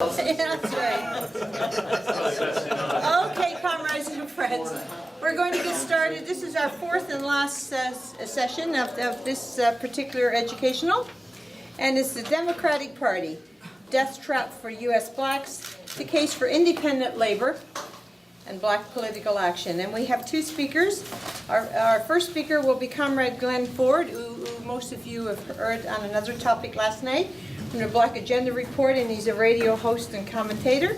That's right. Okay, comrades and friends, we're going to get started. This is our fourth and last session of this particular educational, and it's the Democratic Party, Death Trap for U.S. Blacks, the case for independent labor, and black political action. And we have two speakers. Our first speaker will be Comrade Glen Ford, who most of you have heard on another topic last night from the Black Agenda Report, and he's a radio host and commentator.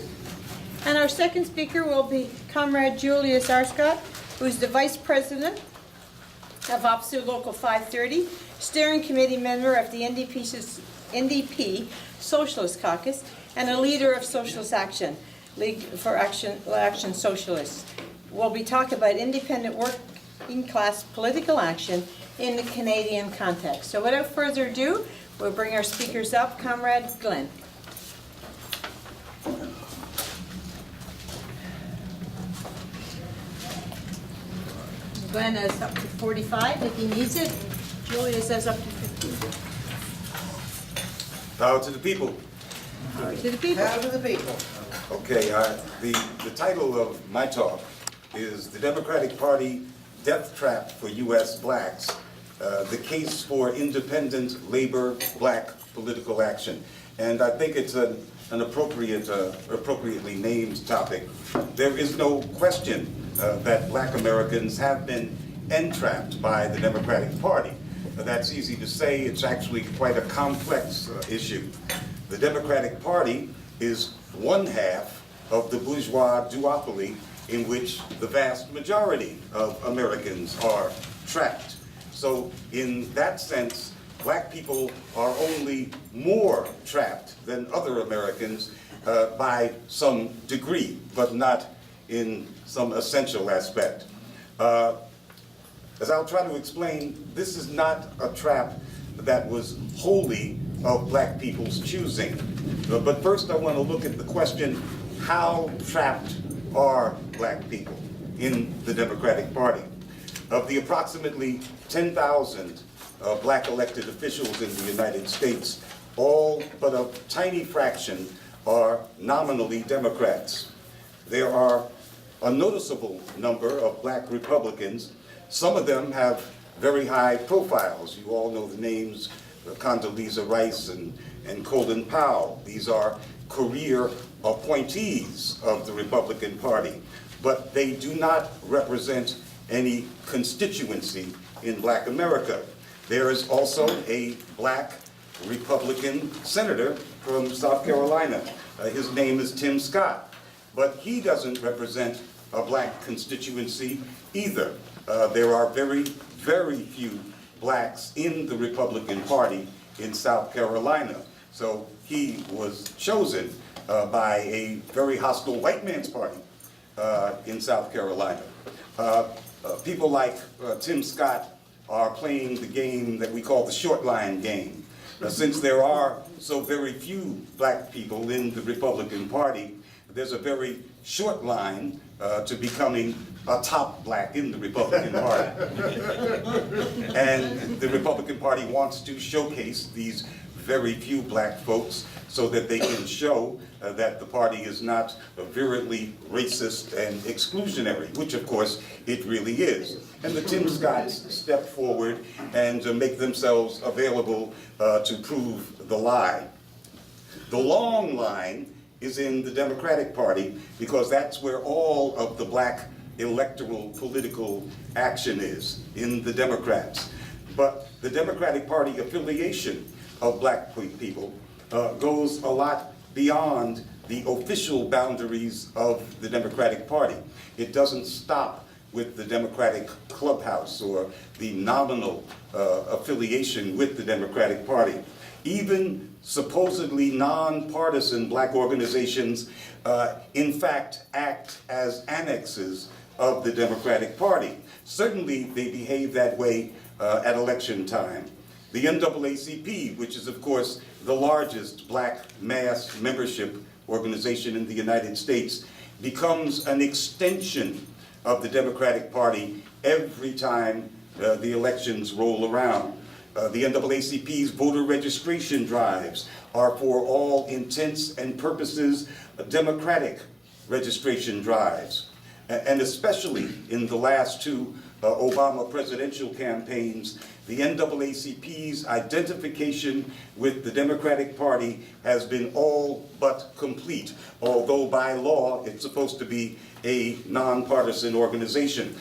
And our second speaker will be Comrade Julius Arscott, who's the Vice President of OPSEU Local 530, Steering Committee member of the NDP Socialist Caucus, and a leader of Socialist Action, Ligue for Action Socialists. We'll be talking about independent working class political action in the Canadian context. So without further ado, we'll bring our speakers up. Comrade Glen. Glen is up to 45 if he needs it. Julius says up to 50. Power to the people. Power to the people. Power to the people. Okay, the title of my talk is The Democratic Party Death Trap for U.S. Blacks, the case for independent labor black political action. And I think it's an appropriately named topic. There is no question that black Americans have been entrapped by the Democratic Party. That's easy to say. It's actually quite a complex issue. The Democratic Party is one half of the bourgeois duopoly in which the vast majority of Americans are trapped. So in that sense, black people are only more trapped than other Americans by some degree, but not in some essential aspect. As I'll try to explain, this is not a trap that was wholly of black people's choosing. But first I want to look at the question, how trapped are black people in the Democratic Party? Of the approximately 10,000 black elected officials in the United States, all but a tiny fraction are nominally Democrats. There are a noticeable number of black Republicans. Some of them have very high profiles. You all know the names Condoleezza Rice and Colin Powell. These are career appointees of the Republican Party, but they do not represent any constituency in black America. There is also a black Republican senator from South Carolina. His name is Tim Scott, but he doesn't represent a black constituency either. There are very, very few blacks in the Republican Party in South Carolina. So he was chosen by a very hostile white man's party in South Carolina. People like Tim Scott are playing the game that we call the short line game. Since there are so very few black people in the Republican Party, there's a very short line to becoming a top black in the Republican Party. And the Republican Party wants to showcase these very few black folks so that they can show that the party is not virulently racist and exclusionary, which of course it really is. And the Tim Scotts step forward and make themselves available to prove the lie. The long line is in the Democratic Party because that's where all of the black electoral political action is, in the Democrats. But the Democratic Party affiliation of black people goes a lot beyond the official boundaries of the Democratic Party. It doesn't stop with the Democratic clubhouse or the nominal affiliation with the Democratic Party. Even supposedly nonpartisan black organizations in fact act as annexes of the Democratic Party. Certainly they behave that way at election time. The NAACP, which is of course the largest black mass membership organization in the United States, becomes an extension of the Democratic Party every time the elections roll around. The NAACP's voter registration drives are for all intents and purposes democratic registration drives. And especially in the last two Obama presidential campaigns, the NAACP's identification with the Democratic Party has been all but complete, although by law it's supposed to be a nonpartisan organization.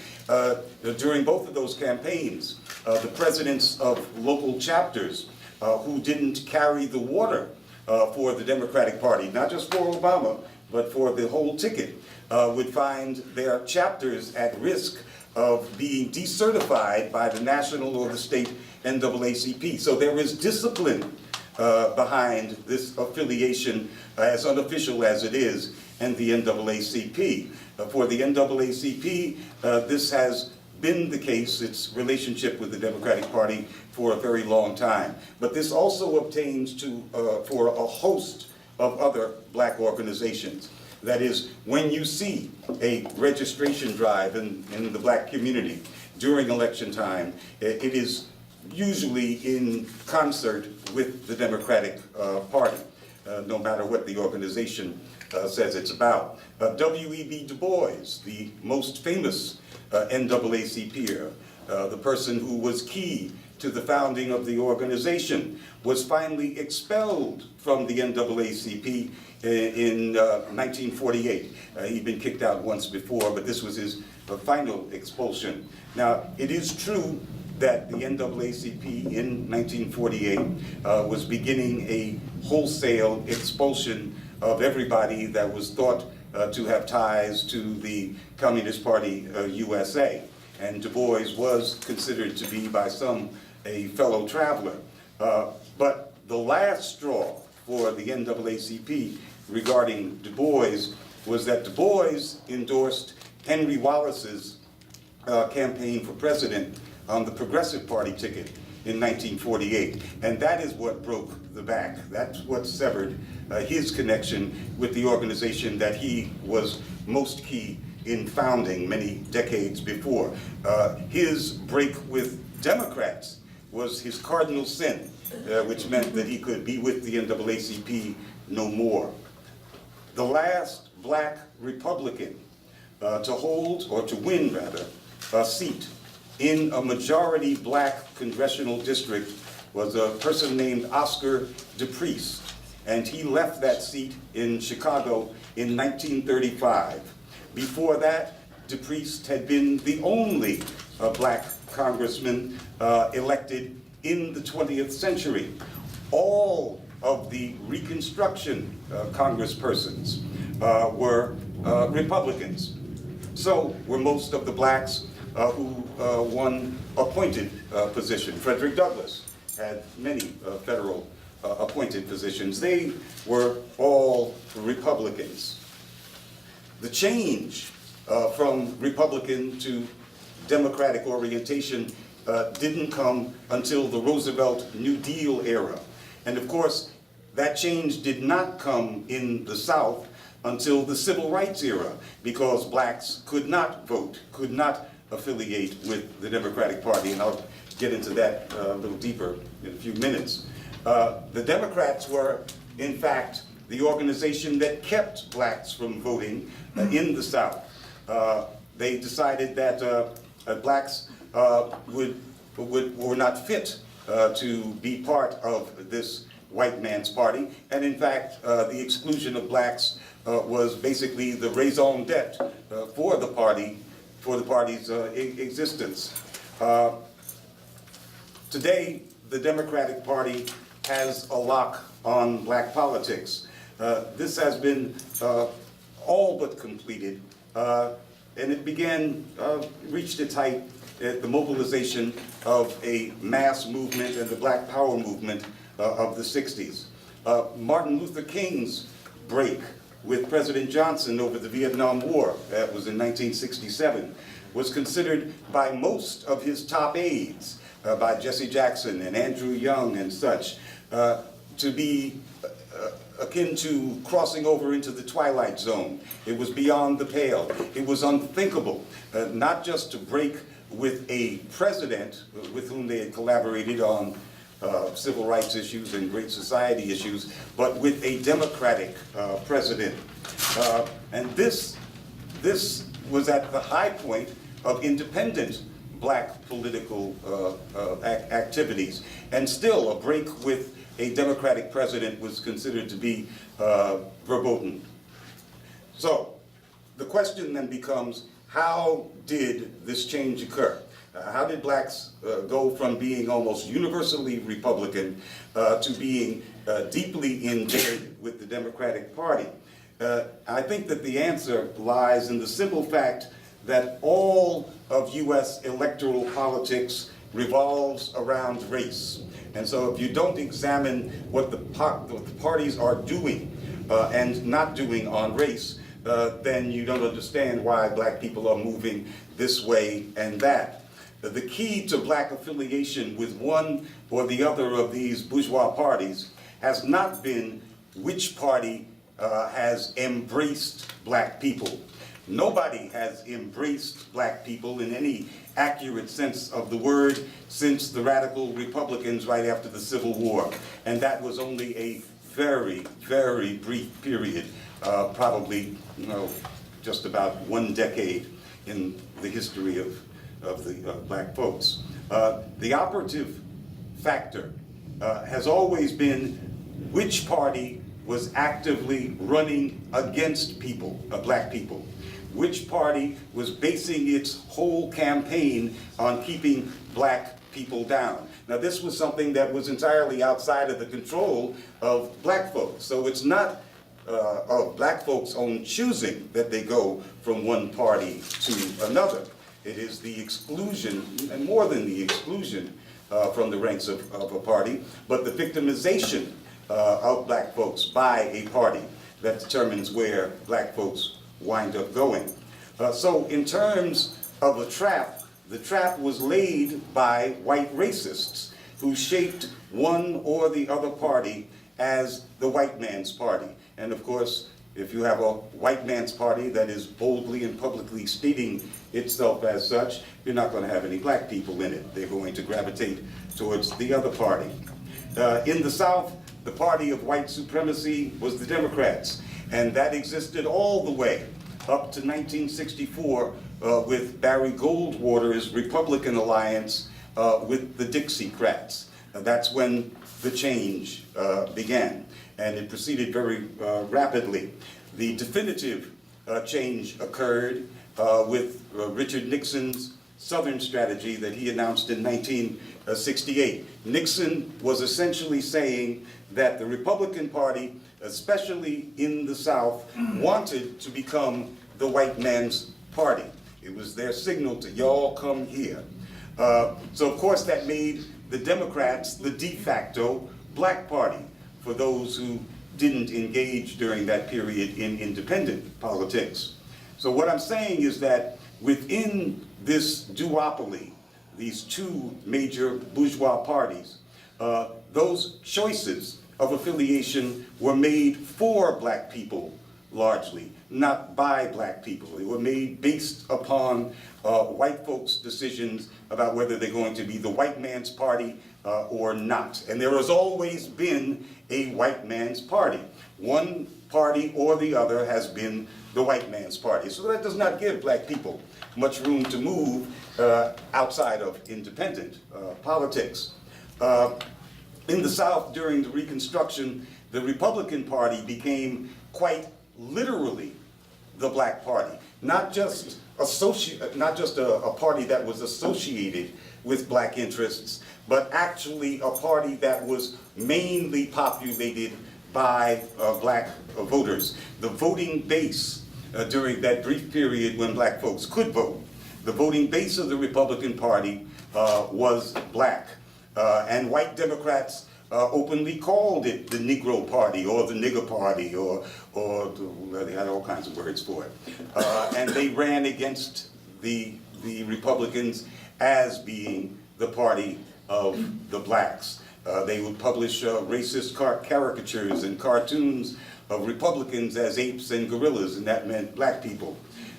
During both of those campaigns, the presidents of local chapters who didn't carry the water for the Democratic Party, not just for Obama, but for the whole ticket, would find their chapters at risk of being decertified by the national or the state NAACP. So there is discipline behind this affiliation, as unofficial as it is, and the NAACP. For the NAACP, this has been the case, its relationship with the Democratic Party, for a very long time. But this also obtains for a host of other black organizations. That is, when you see a registration drive in the black community during election time, it is usually in concert with the Democratic Party, no matter what the organization says it's about. W.E.B. Du Bois, the most famous NAACPer, the person who was key to the founding of the organization, was finally expelled from the NAACP in 1948. He'd been kicked out once before, but this was his final expulsion. Now, it is true that the NAACP in 1948 was beginning a wholesale expulsion of everybody that was thought to have ties to the Communist Party USA. And Du Bois was considered to be, by some, a fellow traveler. But the last straw for the NAACP regarding Du Bois was that Du Bois endorsed Henry Wallace's campaign for president on the Progressive Party ticket in 1948. And that is what broke the back. That's what severed his connection with the organization that he was most key in founding many decades before. His break with Democrats was his cardinal sin, which meant that he could be with the NAACP no more. The last black Republican to hold, or to win rather, a seat in a majority black congressional district was a person named Oscar DePriest, and he left that seat in Chicago in 1935. Before that, DePriest had been the only black congressman elected in the 20th century. All of the Reconstruction congresspersons were Republicans. So were most of the blacks who won appointed position. Frederick Douglass had many federal appointed positions. They were all Republicans. The change from Republican to Democratic orientation didn't come until the Roosevelt New Deal era. And of course, that change did not come in the South until the Civil Rights era, because blacks could not vote, could not affiliate with the Democratic Party, and I'll get into that a little deeper in a few minutes. The Democrats were, in fact, the organization that kept blacks from voting in the South. They decided that blacks were not fit to be part of this white man's party, and in fact, the exclusion of blacks was basically the raison d'etre for the party's existence. Today, the Democratic Party has a lock on black politics. This has been all but completed, and it reached its height at the mobilization of a mass movement and the Black Power movement of the 60s. Martin Luther King's break with President Johnson over the Vietnam War, that was in 1967, was considered by most of his top aides, by Jesse Jackson and Andrew Young and such, to be akin to crossing over into the twilight zone. It was beyond the pale. It was unthinkable, not just to break with a president with whom they had collaborated on civil rights issues and Great Society issues, but with a Democratic president. And this was at the high point of independent black political activities. And still, a break with a Democratic president was considered to be verboten. So the question then becomes, how did this change occur? How did blacks go from being almost universally Republican to being deeply embedded with the Democratic Party? I think that the answer lies in the simple fact that all of U.S. electoral politics revolves around race. And so if you don't examine what the parties are doing and not doing on race, then you don't understand why black people are moving this way and that. The key to black affiliation with one or the other of these bourgeois parties has not been which party has embraced black people. Nobody has embraced black people in any accurate sense of the word since the radical Republicans right after the Civil War. And that was only a very, very brief period, probably just about 1 decade in the history of the black folks. The operative factor has always been which party was actively running against people, black people. Which party was basing its whole campaign on keeping black people down. Now this was something that was entirely outside of the control of black folks. So it's not of black folks' own choosing that they go from one party to another. It is the exclusion, and more than the exclusion from the ranks of a party, but the victimization of black folks by a party that determines where black folks wind up going. So in terms of the trap was laid by white racists who shaped one or the other party as the white man's party. And of course, if you have a white man's party that is boldly and publicly stating itself as such, you're not going to have any black people in it. They're going to gravitate towards the other party. In the South, the party of white supremacy was the Democrats, and that existed all the way up to 1964 with Barry Goldwater's Republican alliance with the Dixiecrats. That's when the change began, and it proceeded very rapidly. The definitive change occurred with Richard Nixon's Southern strategy that he announced in 1968. Nixon was essentially saying that the Republican Party, especially in the South, wanted to become the white man's party. It was their signal to y'all come here. So of course that made the Democrats the de facto black party for those who didn't engage during that period in independent politics. So what I'm saying is that within this duopoly, these two major bourgeois parties, those choices of affiliation were made for black people largely, not by black people. They were made based upon white folks' decisions about whether they're going to be the white man's party or not. And there has always been a white man's party. One party or the other has been the white man's party. So that does not give black people much room to move outside of independent politics. In the South, during the Reconstruction, the Republican Party became quite literally the black party. Not just a party that was associated with black interests, but actually a party that was mainly populated by black voters. The voting base during that brief period when black folks could vote, the voting base of the Republican Party was black. And white Democrats openly called it the Negro Party or the Nigger Party or they had all kinds of words for it. And they ran against the Republicans as being the party of the blacks. They would publish racist caricatures and cartoons of Republicans as apes and gorillas, and that meant black people.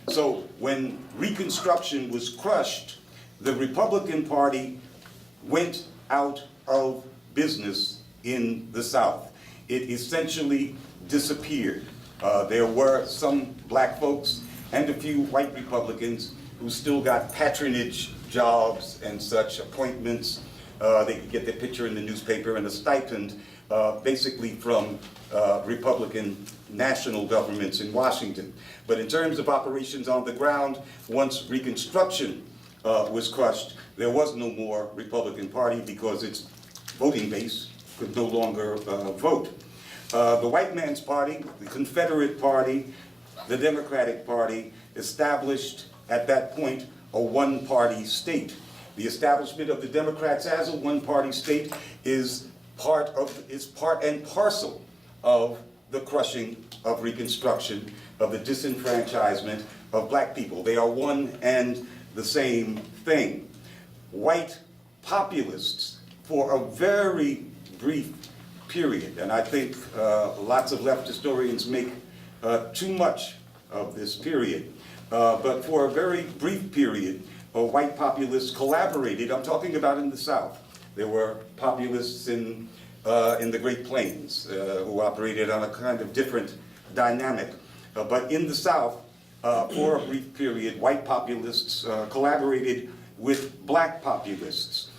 So when Reconstruction was crushed, the Republican Party went out of business in the South. It essentially disappeared. There were some black folks and a few white Republicans who still got patronage jobs and such appointments. They could get their picture in the newspaper and a stipend, basically from Republican national governments in Washington. But in terms of operations on the ground, once Reconstruction was crushed, there was no more Republican Party because its voting base could no longer vote. The white man's party, the Confederate Party, the Democratic Party established at that point a one-party state. The establishment of the Democrats as a one-party state is part and parcel of the crushing of Reconstruction, of the disenfranchisement of black people. They are one and the same thing. White populists, for a very brief period, and I think lots of left historians make too much of this period, but for a very brief period, white populists collaborated. I'm talking about in the South. There were populists in the Great Plains who operated on a kind of different dynamic. But in the South, for a brief period, white populists collaborated with black populists.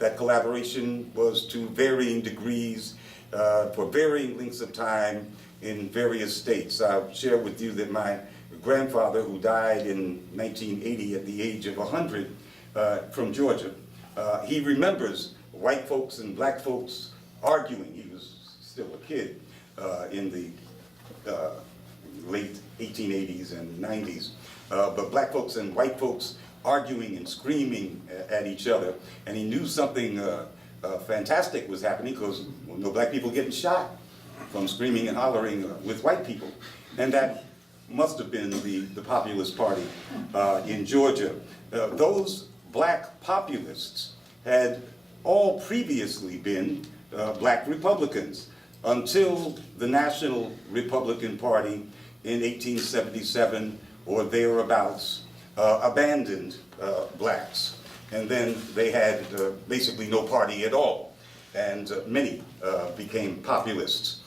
That collaboration was to varying degrees, for varying lengths of time in various states. I'll share with you that my grandfather, who died in 1980 at the age of 100 from Georgia, he remembers white folks and black folks arguing. He was still a kid in the late 1880s and 90s. But black folks and white folks arguing and screaming at each other. And he knew something fantastic was happening because no black people getting shot from screaming and hollering with white people. And that must have been the Populist Party in Georgia. Those black populists had all previously been black Republicans until the National Republican Party in 1877 or thereabouts abandoned blacks. And then they had basically no party at all, and many became populists.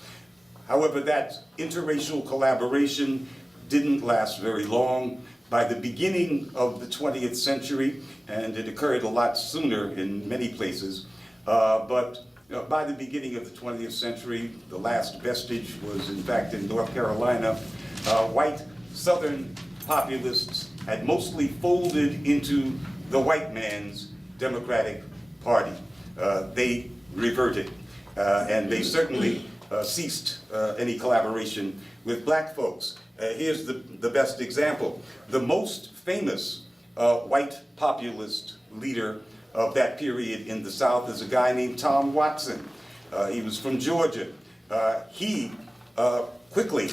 However, that interracial collaboration didn't last very long. By the beginning of the 20th century, and it occurred a lot sooner in many places, but by the beginning of the 20th century, the last vestige was in fact in North Carolina, white Southern populists had mostly folded into the white man's Democratic Party. They reverted, and they certainly ceased any collaboration with black folks. Here's the best example. The most famous white populist leader of that period in the South is a guy named Tom Watson. He was from Georgia. He quickly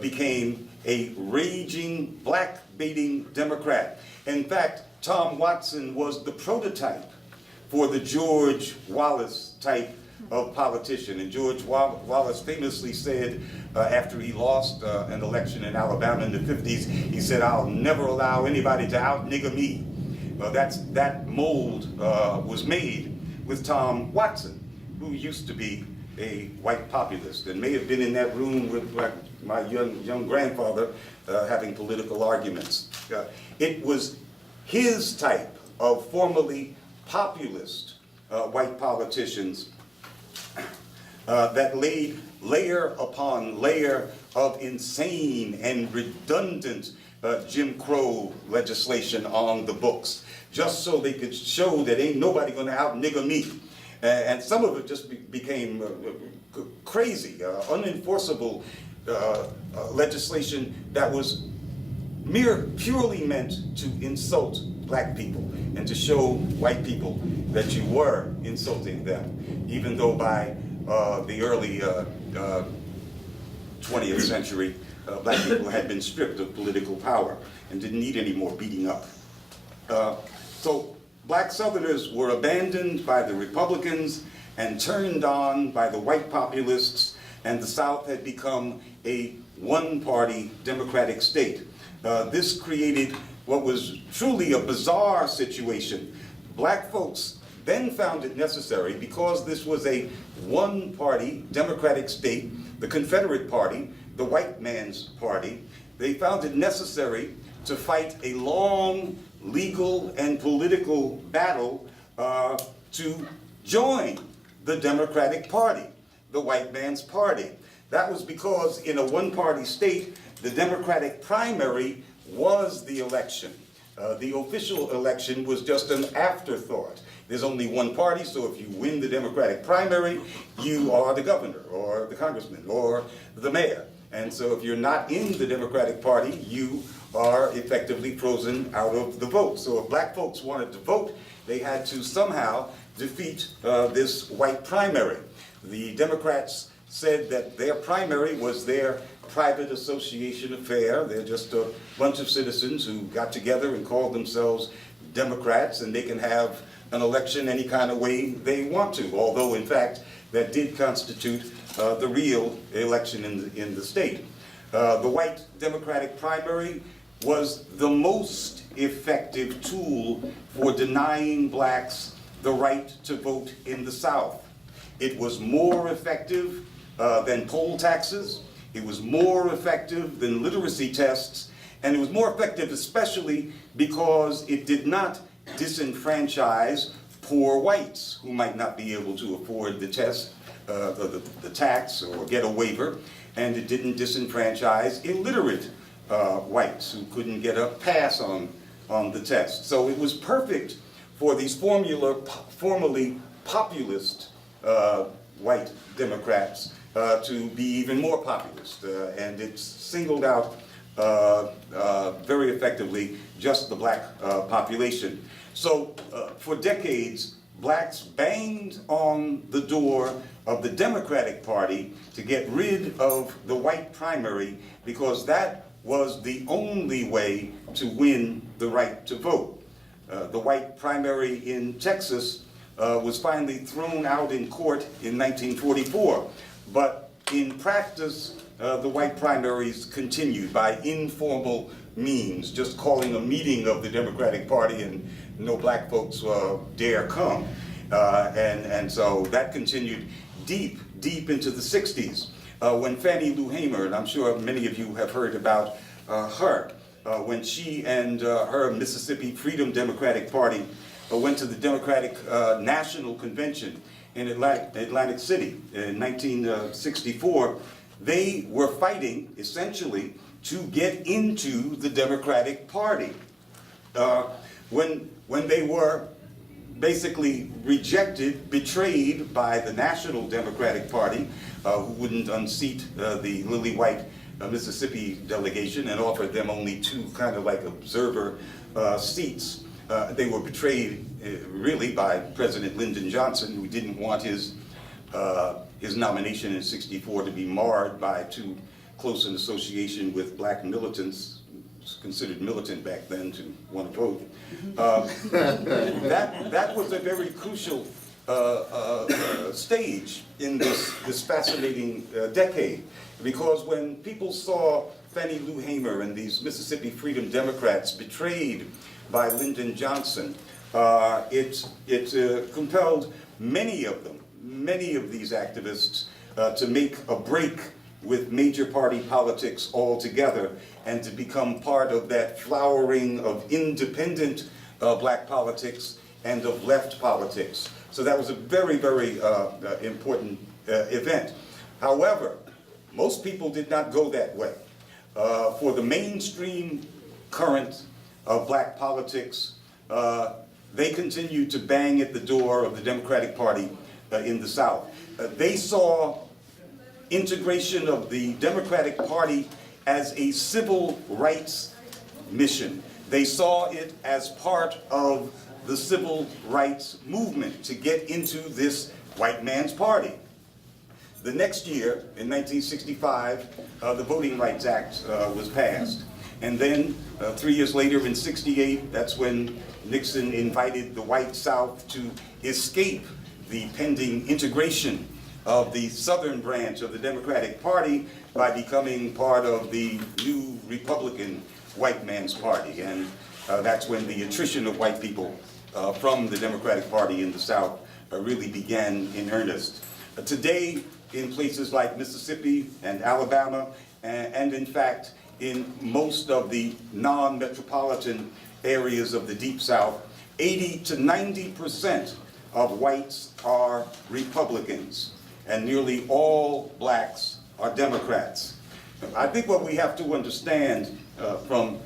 became a raging black-baiting Democrat. In fact, Tom Watson was the prototype for the George Wallace type of politician. And George Wallace famously said, after he lost an election in Alabama in the 50s, he said, "I'll never allow anybody to out-nigger me." That mold was made with Tom Watson, who used to be a white populist and may have been in that room with my young grandfather having political arguments. It was his type of formerly populist white politicians that laid layer upon layer of insane and redundant Jim Crow legislation on the books, just so they could show that ain't nobody gonna out-nigger me. And some of it just became crazy, unenforceable legislation that was purely meant to insult black people and to show white people that you were insulting them, even though by the early 20th century, black people had been stripped of political power and didn't need any more beating up. So black Southerners were abandoned by the Republicans and turned on by the white populists, and the South had become a one-party democratic state. This created what was truly a bizarre situation. Black folks then found it necessary, because this was a one-party democratic state, the Confederate Party, the white man's party, they found it necessary to fight a long legal and political battle to join the Democratic Party, the white man's party. That was because in a one-party state, the Democratic primary was the election. The official election was just an afterthought. There's only one party, so if you win the Democratic primary, you are the governor or the congressman or the mayor. And so if you're not in the Democratic Party, you are effectively frozen out of the vote. So if black folks wanted to vote, they had to somehow defeat this white primary. The Democrats said that their primary was their private association affair. They're just a bunch of citizens who got together and called themselves Democrats, and they can have an election any kind of way they want to, although in fact that did constitute the real election in the state. The white Democratic primary was the most effective tool for denying blacks the right to vote in the South. It was more effective than poll taxes. It was more effective than literacy tests, and it was more effective especially because it did not disenfranchise poor whites who might not be able to afford the test, the tax, or get a waiver, and it didn't disenfranchise illiterate whites who couldn't get a pass on the test. So it was perfect for these formally populist white Democrats to be even more populist, and it singled out very effectively just the black population. So for decades, blacks banged on the door of the Democratic Party to get rid of the white primary, because that was the only way to win the right to vote. The white primary in Texas was finally thrown out in court in 1944, but in practice, the white primaries continued by informal means, just calling a meeting of the Democratic Party and no black folks dare come. And so that continued deep into the 60s, when Fannie Lou Hamer, and I'm sure many of you have heard about her, when she and her Mississippi Freedom Democratic Party went to the Democratic National Convention in Atlantic City in 1964, they were fighting essentially to get into the Democratic Party. When they were basically rejected, betrayed by the National Democratic Party, who wouldn't unseat the lily white Mississippi delegation and offered them only two kind of like observer seats. They were betrayed really by President Lyndon Johnson, who didn't want his nomination in *64 to be marred by too close an association with black militants, considered militant back then to want to vote. That was a very crucial stage in this fascinating decade, because when people saw Fannie Lou Hamer and these Mississippi Freedom Democrats betrayed by Lyndon Johnson, it compelled many of these activists to make a break with major party politics altogether and to become part of that flowering of independent black politics and of left politics. So that was a very, very important event. However, most people did not go that way. For the mainstream current of black politics, they continued to bang at the door of the Democratic Party in the South. They saw integration of the Democratic Party as a civil rights mission. They saw it as part of the civil rights movement to get into this white man's party. The next year, in 1965, the Voting Rights Act was passed. And then 3 years later, in '68, that's when Nixon invited the white South to escape the pending integration of the southern branch of the Democratic Party by becoming part of the new Republican White Man's Party. And that's when the attrition of white people from the Democratic Party in the South really began in earnest. Today, in places like Mississippi and Alabama, and in fact, in most of the non-metropolitan areas of the Deep South, 80 to 90% of whites are Republicans, and nearly all blacks are Democrats. I think what we have to understand from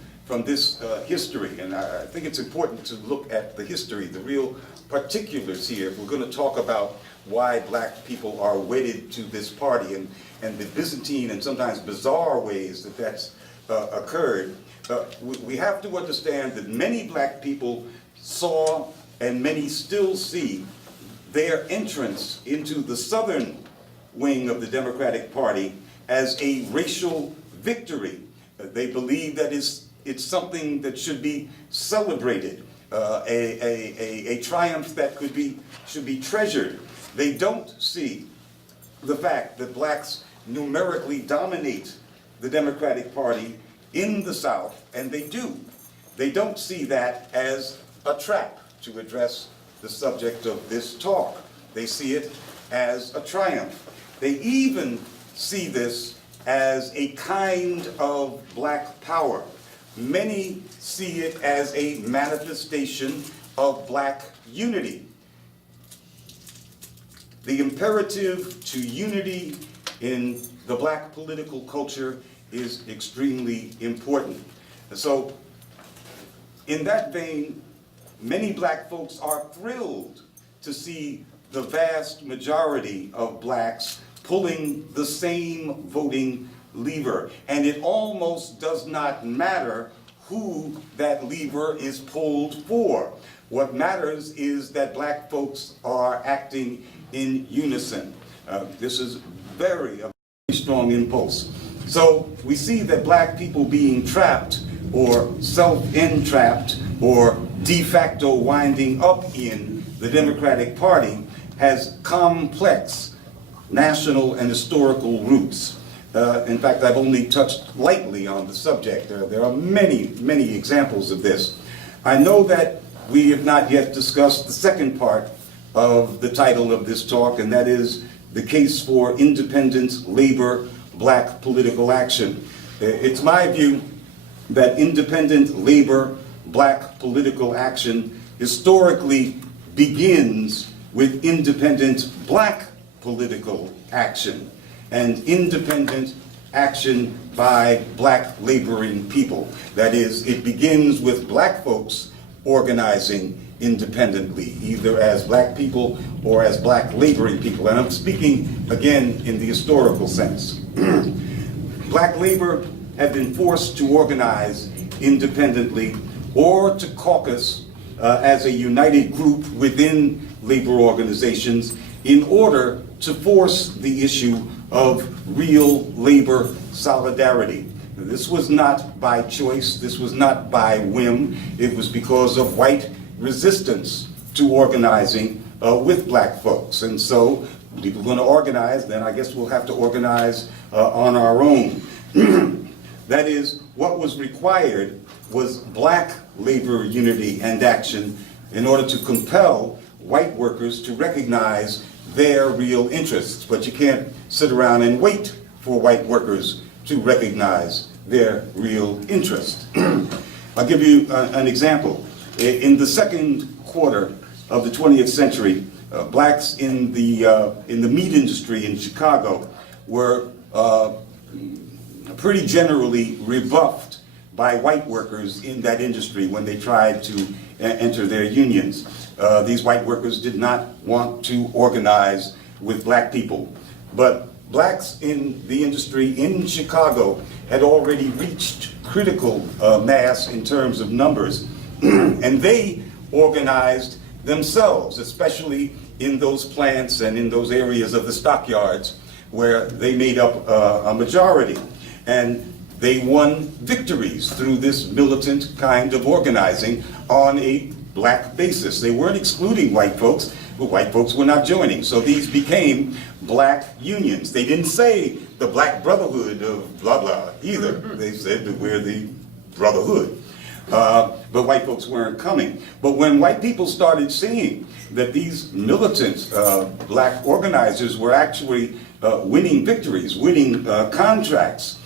this history, and I think it's important to look at the history, the real particulars here, if we're going to talk about why black people are wedded to this party and the Byzantine and sometimes bizarre ways that that's occurred. We have to understand that many black people saw, and many still see, their entrance into the southern wing of the Democratic Party as a racial victory. They believe that it's something that should be celebrated, a triumph that should be treasured. They don't see the fact that blacks numerically dominate the Democratic Party in the South, and they do. They don't see that as a trap, to address the subject of this talk. They see it as a triumph. They even see this as a kind of black power. Many see it as a manifestation of black unity. The imperative to unity in the black political culture is extremely important. So, in that vein, many black folks are thrilled to see the vast majority of blacks pulling the same voting lever. And it almost does not matter who that lever is pulled for. What matters is that black folks are acting in unison. This is a very strong impulse. So we see that black people being trapped or self-entrapped or de facto winding up in the Democratic Party has complex national and historical roots. In fact, I've only touched lightly on the subject. There are many, many examples of this. I know that we have not yet discussed the second part of the title of this talk, and that is the case for independent labor black political action. It's my view that independent labor black political action historically begins with independent black political action and independent action by black laboring people. That is, it begins with black folks organizing independently, either as black people or as black laboring people. And I'm speaking again in the historical sense. Black labor had been forced to organize independently or to caucus as a united group within labor organizations in order to force the issue of real labor solidarity. This was not by choice, this was not by whim, it was because of white resistance to organizing with black folks. And so, if we're going to organize, then I guess we'll have to organize on our own. That is, what was required was black labor unity and action in order to compel white workers to recognize their real interests. But you can't sit around and wait for white workers to recognize their real interest. I'll give you an example. In the second quarter of the 20th century, blacks in the meat industry in Chicago were pretty generally rebuffed by white workers in that industry when they tried to enter their unions. These white workers did not want to organize with black people. But blacks in the industry in Chicago had already reached critical mass in terms of numbers. And they organized themselves, especially in those plants and in those areas of the stockyards where they made up a majority. And they won victories through this militant kind of organizing on a black basis. They weren't excluding white folks. but white folks were not joining. So these became black unions. They didn't say the Black Brotherhood of blah blah either. They said that we're the Brotherhood. But white folks weren't coming. But when white people started seeing that these militant black organizers were actually winning victories, winning contracts,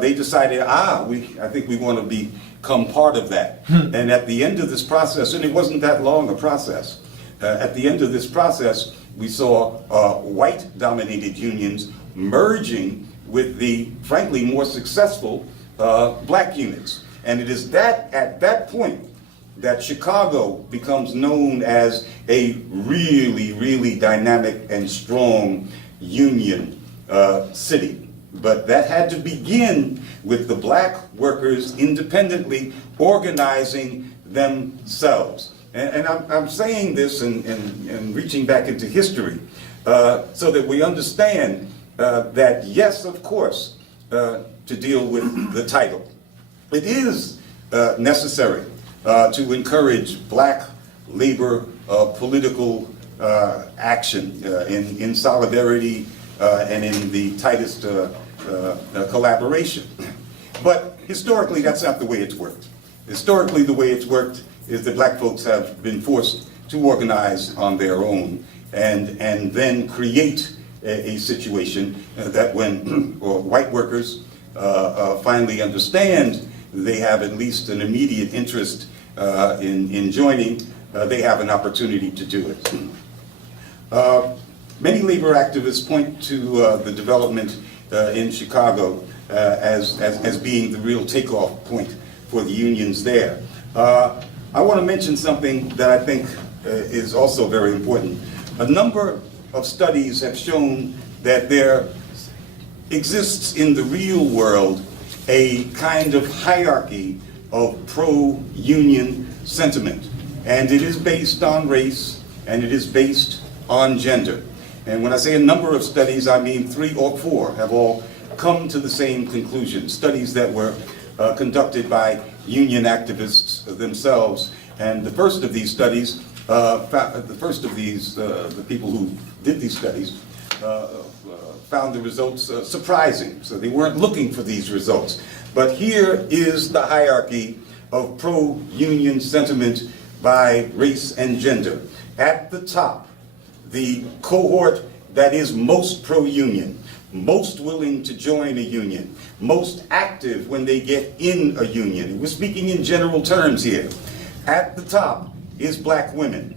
they decided, I think we want to become part of that. And at the end of this process, and it wasn't that long a process, at the end of this process, we saw white-dominated unions merging with the, frankly, more successful black units. And it is that, at that point, that Chicago becomes known as a really, really dynamic and strong union city. But that had to begin with the black workers independently organizing themselves. And I'm saying this and reaching back into history so that we understand that, yes, of course, to deal with the title, it is necessary to encourage black labor political action in solidarity and in the tightest collaboration. But historically, that's not the way it's worked. Historically, the way it's worked is that black folks have been forced to organize on their own and then create a situation that when white workers finally understand they have at least an immediate interest in joining, they have an opportunity to do it. Many labor activists point to the development in Chicago as being the real takeoff point for the unions there. I want to mention something that I think is also very important. A number of studies have shown that there exists in the real world a kind of hierarchy of pro-union sentiment. And it is based on race, and it is based on gender. And when I say a number of studies, I mean 3 or 4 have all come to the same conclusion. Studies that were conducted by union activists themselves. And the first of these studies, the people who did these studies, found the results surprising. So they weren't looking for these results. But here is the hierarchy of pro-union sentiment by race and gender. At the top, the cohort that is most pro-union, most willing to join a union, most active when they get in a union. We're speaking in general terms here. At the top is black women.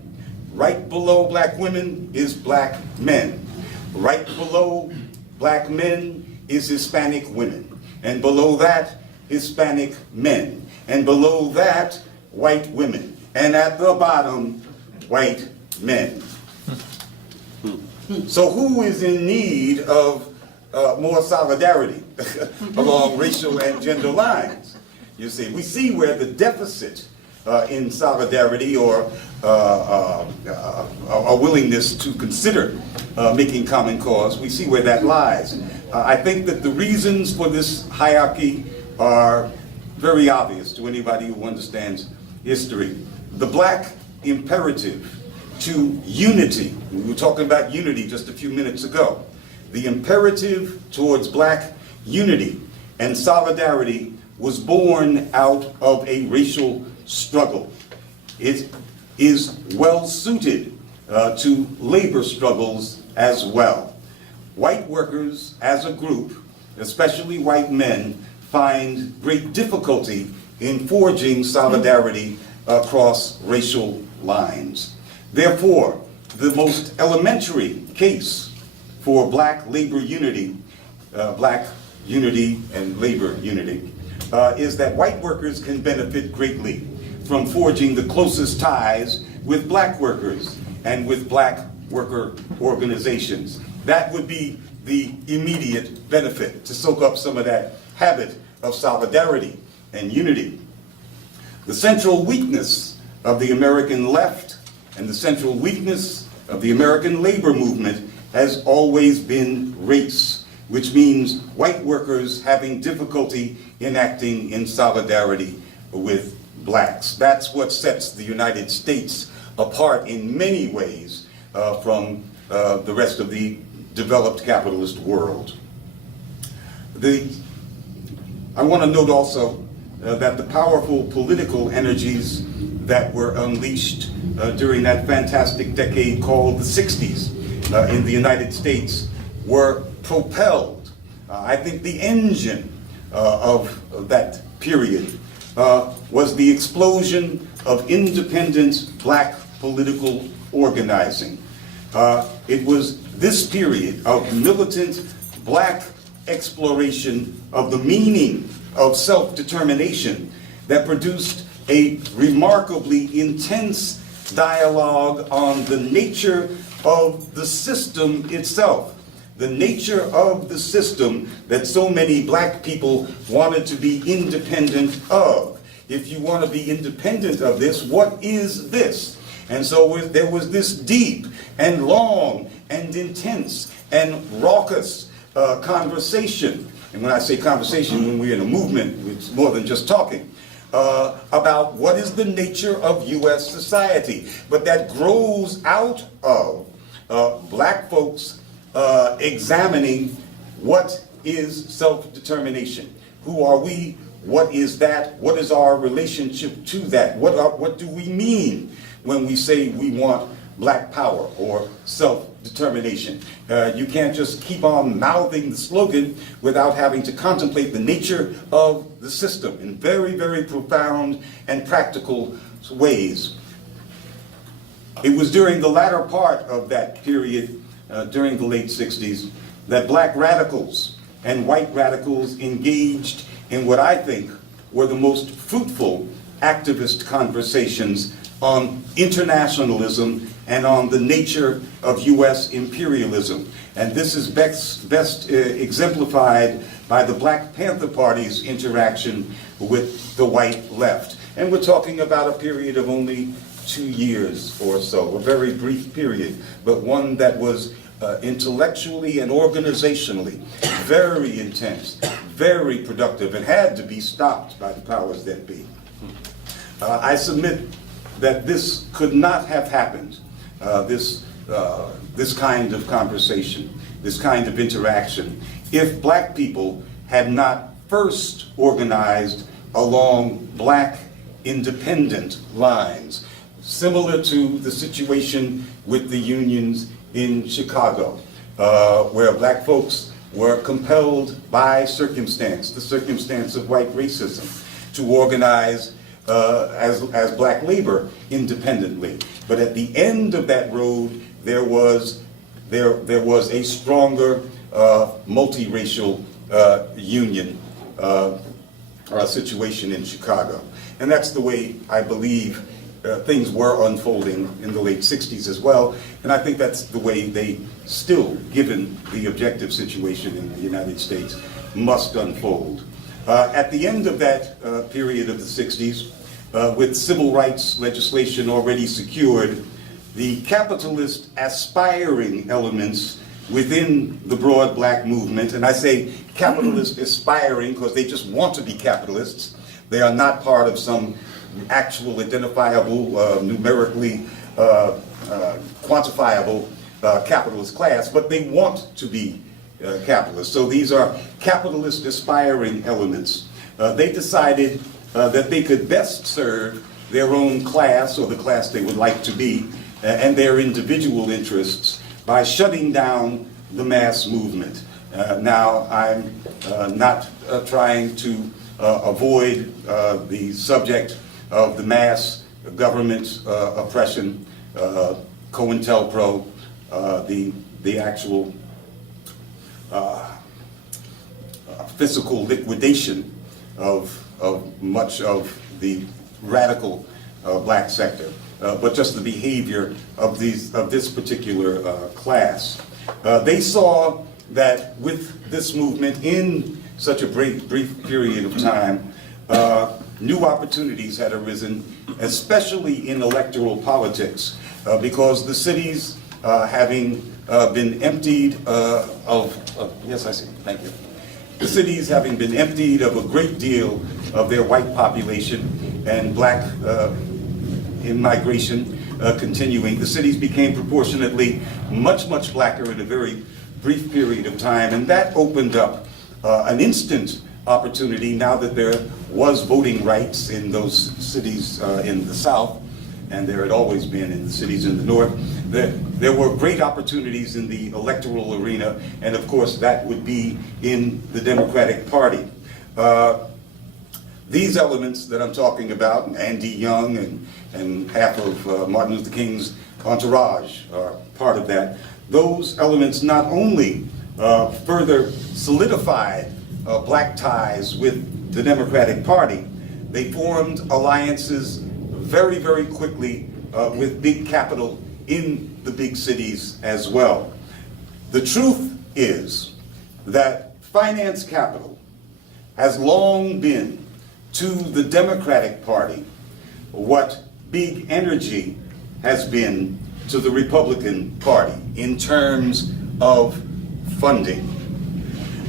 Right below black women is black men. Right below black men is Hispanic women. And below that, Hispanic men. And below that, white women. And at the bottom, white men. So who is in need of more solidarity along racial and gender lines? You see, we see where the deficit in solidarity or a willingness to consider making common cause, we see where that lies. I think that the reasons for this hierarchy are very obvious to anybody who understands history. The black imperative to unity, we were talking about unity just a few minutes ago. The imperative towards black unity and solidarity was born out of a racial struggle. It is well suited to labor struggles as well. White workers as a group, especially white men, find great difficulty in forging solidarity across racial lines. Therefore, the most elementary case for black labor unity, black unity and labor unity, is that white workers can benefit greatly from forging the closest ties with black workers and with black worker organizations. That would be the immediate benefit, to soak up some of that habit of solidarity and unity. The central weakness of the American left and the central weakness of the American labor movement has always been race, which means white workers having difficulty in acting in solidarity with blacks. That's what sets the United States apart in many ways from the rest of the developed capitalist world. I want to note also that the powerful political energies that were unleashed during that fantastic decade called the 60s in the United States were propelled. I think the engine of that period was the explosion of independent black political organizing. It was this period of militant black exploration of the meaning of self-determination that produced a remarkably intense dialogue on the nature of the system itself, the nature of the system that so many black people wanted to be independent of. If you want to be independent of this, what is this? And so there was this deep and long and intense and raucous conversation. And when I say conversation, when we're in a movement, it's more than just talking, about what is the nature of U.S. society. But that grows out of black folks examining what is self-determination. Who are we? What is that? What is our relationship to that? What do we mean when we say we want black power or self-determination? You can't just keep on mouthing the slogan without having to contemplate the nature of the system in very, very profound and practical ways. It was during the latter part of that period, during the late 60s, that black radicals and white radicals engaged in what I think were the most fruitful activist conversations on internationalism and on the nature of U.S. imperialism. And this is best exemplified by the Black Panther Party's interaction with the white left. And we're talking about a period of only 2 years or so, a very brief period, but one that was intellectually and organizationally very intense, very productive, and had to be stopped by the powers that be. I submit that this could not have happened, this kind of conversation, this kind of interaction, if black people had not first organized along black independent lines, similar to the situation with the unions in Chicago, where black folks were compelled by circumstance, the circumstance of white racism, to organize as black labor independently. But at the end of that road, there was a stronger multiracial union situation in Chicago. And that's the way I believe things were unfolding in the late 60s as well. And I think that's the way they still, given the objective situation in the United States, must unfold. At the end of that period of the 60s, with civil rights legislation already secured, the capitalist aspiring elements within the broad black movement, and I say capitalist aspiring because they just want to be capitalists. They are not part of some actual identifiable, numerically quantifiable capitalist class, but they want to be capitalists. So these are capitalist aspiring elements. They decided that they could best serve their own class, or the class they would like to be, and their individual interests by shutting down the mass movement. Now, I'm not trying to avoid the subject of the mass government oppression, COINTELPRO, the actual physical liquidation of much of the radical black sector, but just the behavior of this particular class. They saw that with this movement in such a brief period of time, new opportunities had arisen, especially in electoral politics, because the cities having been emptied yes, I see, thank you. The cities having been emptied of a great deal of their white population and black in migration, continuing. The cities became proportionately much, much blacker in a very brief period of time, and that opened up an instant opportunity now that there was voting rights in those cities in the South, and there had always been in the cities in the North. There were great opportunities in the electoral arena, and of course that would be in the Democratic Party. These elements that I'm talking about, Andy Young and half of Martin Luther King's entourage are part of that. Those elements not only further solidified black ties with the Democratic Party, they formed alliances very, very quickly with big capital in the big cities as well. The truth is that finance capital has long been to the Democratic Party what big energy has been to the Republican Party in terms of funding.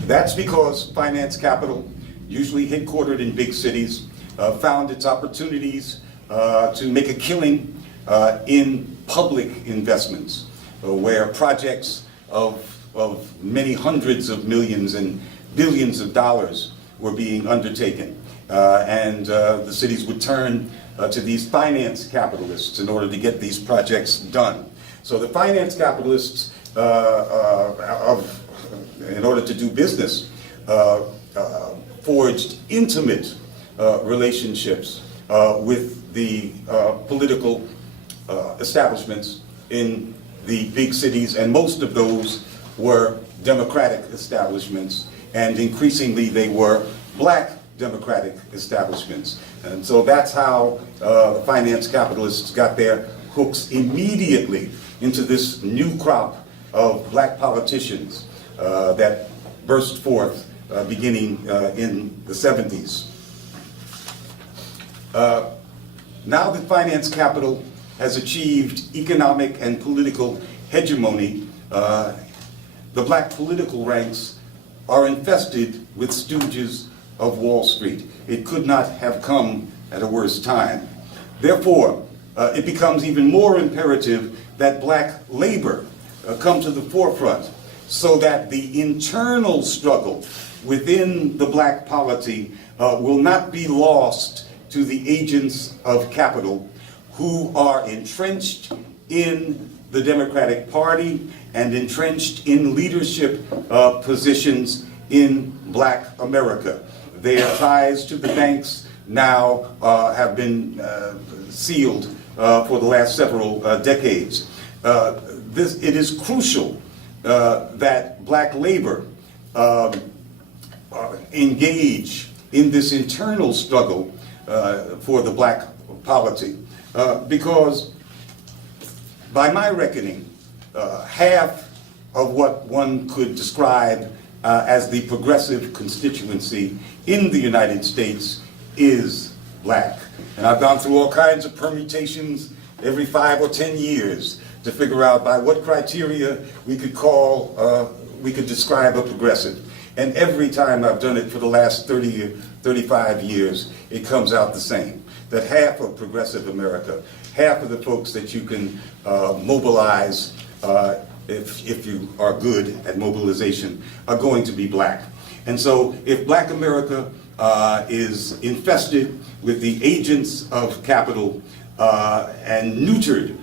That's because finance capital, usually headquartered in big cities, found its opportunities to make a killing in public investments, where projects of many hundreds of millions and billions of dollars were being undertaken. And the cities would turn to these finance capitalists in order to get these projects done. So the finance capitalists, in order to do business, forged intimate relationships with the political establishments in the big cities, and most of those were Democratic establishments, and increasingly they were black Democratic establishments. And so that's how the finance capitalists got their hooks immediately into this new crop of black politicians that burst forth beginning in the 70s. Now that finance capital has achieved economic and political hegemony, the black political ranks are infested with stooges of Wall Street. It could not have come at a worse time. Therefore, it becomes even more imperative that black labor come to the forefront so that the internal struggle within the black polity will not be lost to the agents of capital who are entrenched in the Democratic Party and entrenched in leadership positions in black America. Their ties to the banks now have been sealed for the last several decades. It is crucial that black labor engage in this internal struggle for the black polity, because by my reckoning, half of what one could describe as the progressive constituency in the United States is black. And I've gone through all kinds of permutations every 5 or 10 years to figure out by what criteria we could describe a progressive. And every time I've done it for the last 30 or 35 years, it comes out the same. That half of progressive America, half of the folks that you can mobilize if you are good at mobilization, are going to be black. And so if black America is infested with the agents of capital and neutered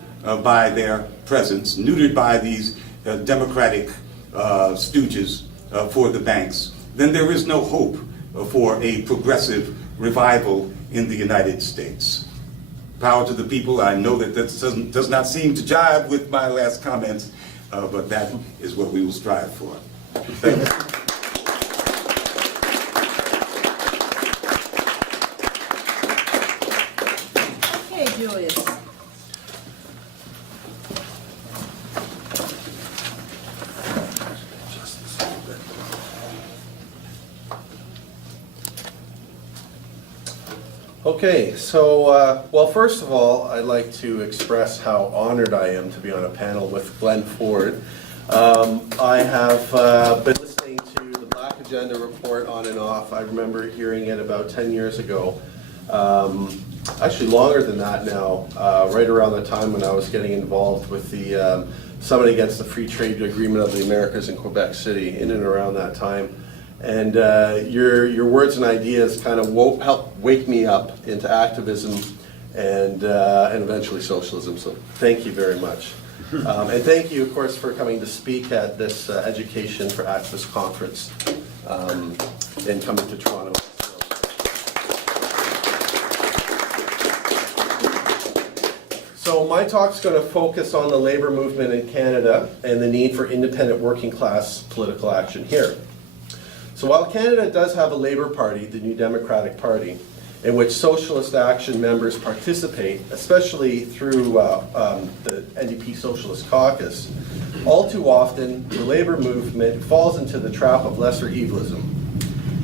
by their presence, neutered by these democratic stooges for the banks, then there is no hope for a progressive revival in the United States. Power to the people. I know that that does not seem to jive with my last comments, but that is what we will strive for. Thank you. Okay, Julius. Okay, so, well, first of all, I'd like to express how honored I am to be on a panel with Glen Ford. I have been listening to the Black Agenda report on and off. I remember hearing it about 10 years ago. Actually longer than that now, right around the time when I was getting involved with the Summit Against the Free Trade Agreement of the Americas in Quebec City, in and around that time. And your words and ideas kind of helped wake me up into activism and eventually socialism. So thank you very much. And thank you, of course, for coming to speak at this Education for Activists conference and coming to Toronto. So my talk's going to focus on the labor movement in Canada and the need for independent working class political action here. So while Canada does have a Labour Party, the New Democratic Party, in which Socialist Action members participate, especially through the NDP Socialist Caucus, all too often the Labour movement falls into the trap of lesser evilism.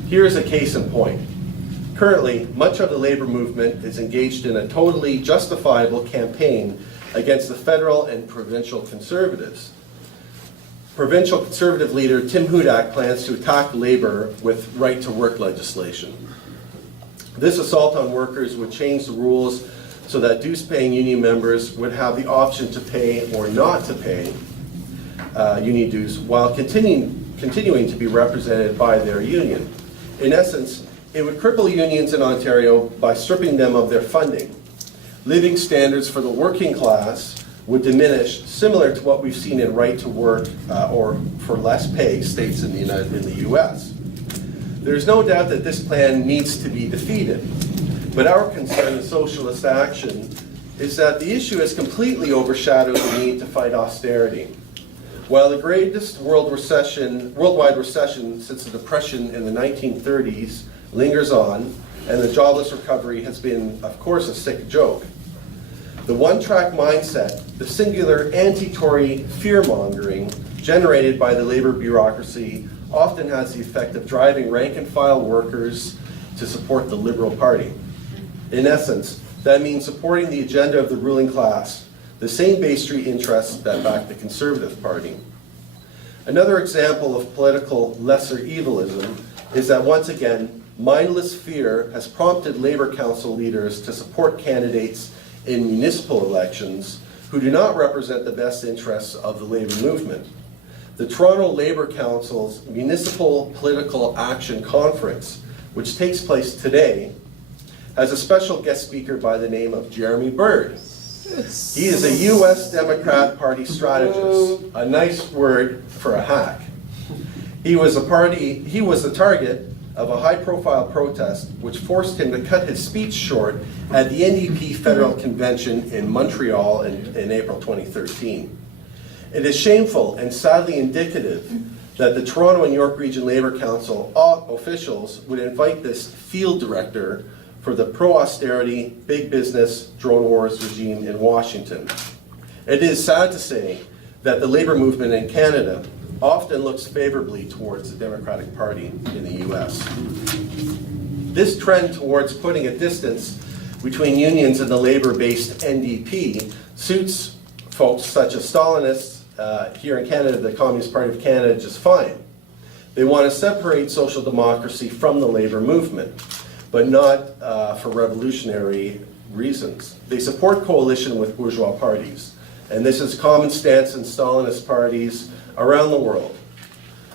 Here's a case in point. Currently, much of the Labour movement is engaged in a totally justifiable campaign against the federal and provincial Conservatives. Provincial Conservative leader Tim Hudak plans to attack Labour with right-to-work legislation. This assault on workers would change the rules so that dues-paying union members would have the option to pay or not to pay union dues while continuing to be represented by their union. In essence, it would cripple unions in Ontario by stripping them of their funding. Living standards for the working class would diminish, similar to what we've seen in right-to-work or for less pay states in the U.S. There's no doubt that this plan needs to be defeated, but our concern in Socialist Action is that the issue has completely overshadowed the need to fight austerity. While the greatest worldwide recession since the Depression in the 1930s lingers on, and the jobless recovery has been, of course, a sick joke, the one-track mindset, the singular anti-Tory fear-mongering generated by the Labour bureaucracy often has the effect of driving rank-and-file workers to support the Liberal Party. In essence, that means supporting the agenda of the ruling class, the same Bay Street interests that back the Conservative Party. Another example of political lesser evilism is that, once again, mindless fear has prompted Labour Council leaders to support candidates in municipal elections who do not represent the best interests of the Labour movement. The Toronto Labour Council's Municipal Political Action Conference, which takes place today, has a special guest speaker by the name of Jeremy Bird. He is a U.S. Democrat Party strategist, a nice word for a hack. He was the target of a high-profile protest which forced him to cut his speech short at the NDP Federal Convention in Montreal in April 2013. It is shameful and sadly indicative that the Toronto and York Region Labour Council officials would invite this field director for the pro-austerity, big business, drone wars regime in Washington. It is sad to say that the Labour movement in Canada often looks favorably towards the Democratic Party in the U.S. This trend towards putting a distance between unions and the Labour-based NDP suits folks such as Stalinists here in Canada, the Communist Party of Canada, just fine. They want to separate social democracy from the Labour movement, but not for revolutionary reasons. They support coalition with bourgeois parties, and this is common stance in Stalinist parties around the world.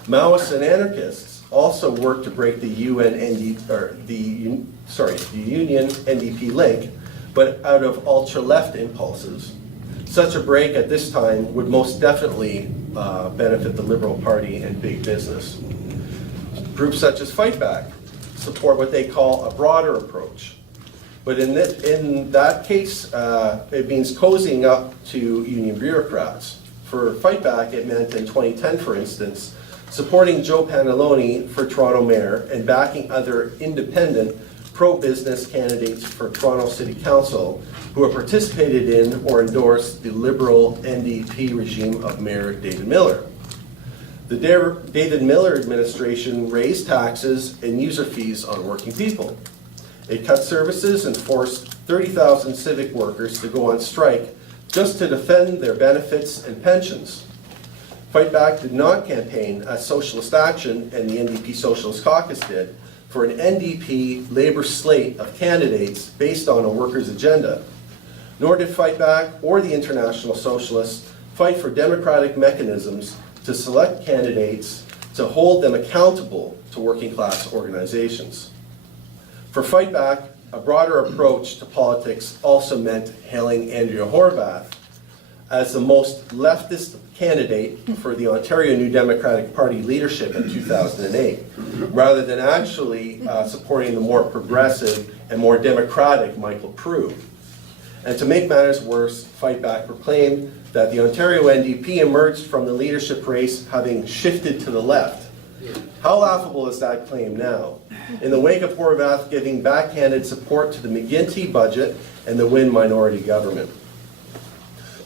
Maoists and anarchists also work to break the Union NDP link, but out of ultra-left impulses. Such a break at this time would most definitely benefit the Liberal Party and big business. Groups such as Fight Back support what they call a broader approach. But in that case, it means cozying up to union bureaucrats. For Fight Back, it meant in 2010, for instance, supporting Joe Pantalone for Toronto Mayor and backing other independent pro-business candidates for Toronto City Council who have participated in or endorsed the Liberal NDP regime of Mayor David Miller. The David Miller administration raised taxes and user fees on working people. It cut services and forced 30,000 civic workers to go on strike just to defend their benefits and pensions. Fight Back did not campaign as Socialist Action and the NDP Socialist Caucus did for an NDP Labour slate of candidates based on a workers' agenda, nor did Fight Back or the International Socialists fight for democratic mechanisms to select candidates to hold them accountable to working class organizations. For Fight Back, a broader approach to politics also meant hailing Andrea Horwath as the most leftist candidate for the Ontario New Democratic Party leadership in 2008, rather than actually supporting the more progressive and more democratic Michael Prue. And to make matters worse, Fight Back proclaimed that the Ontario NDP emerged from the leadership race having shifted to the left. How laughable is that claim now? In the wake of Horwath giving backhanded support to the McGuinty budget and the Wynne minority government.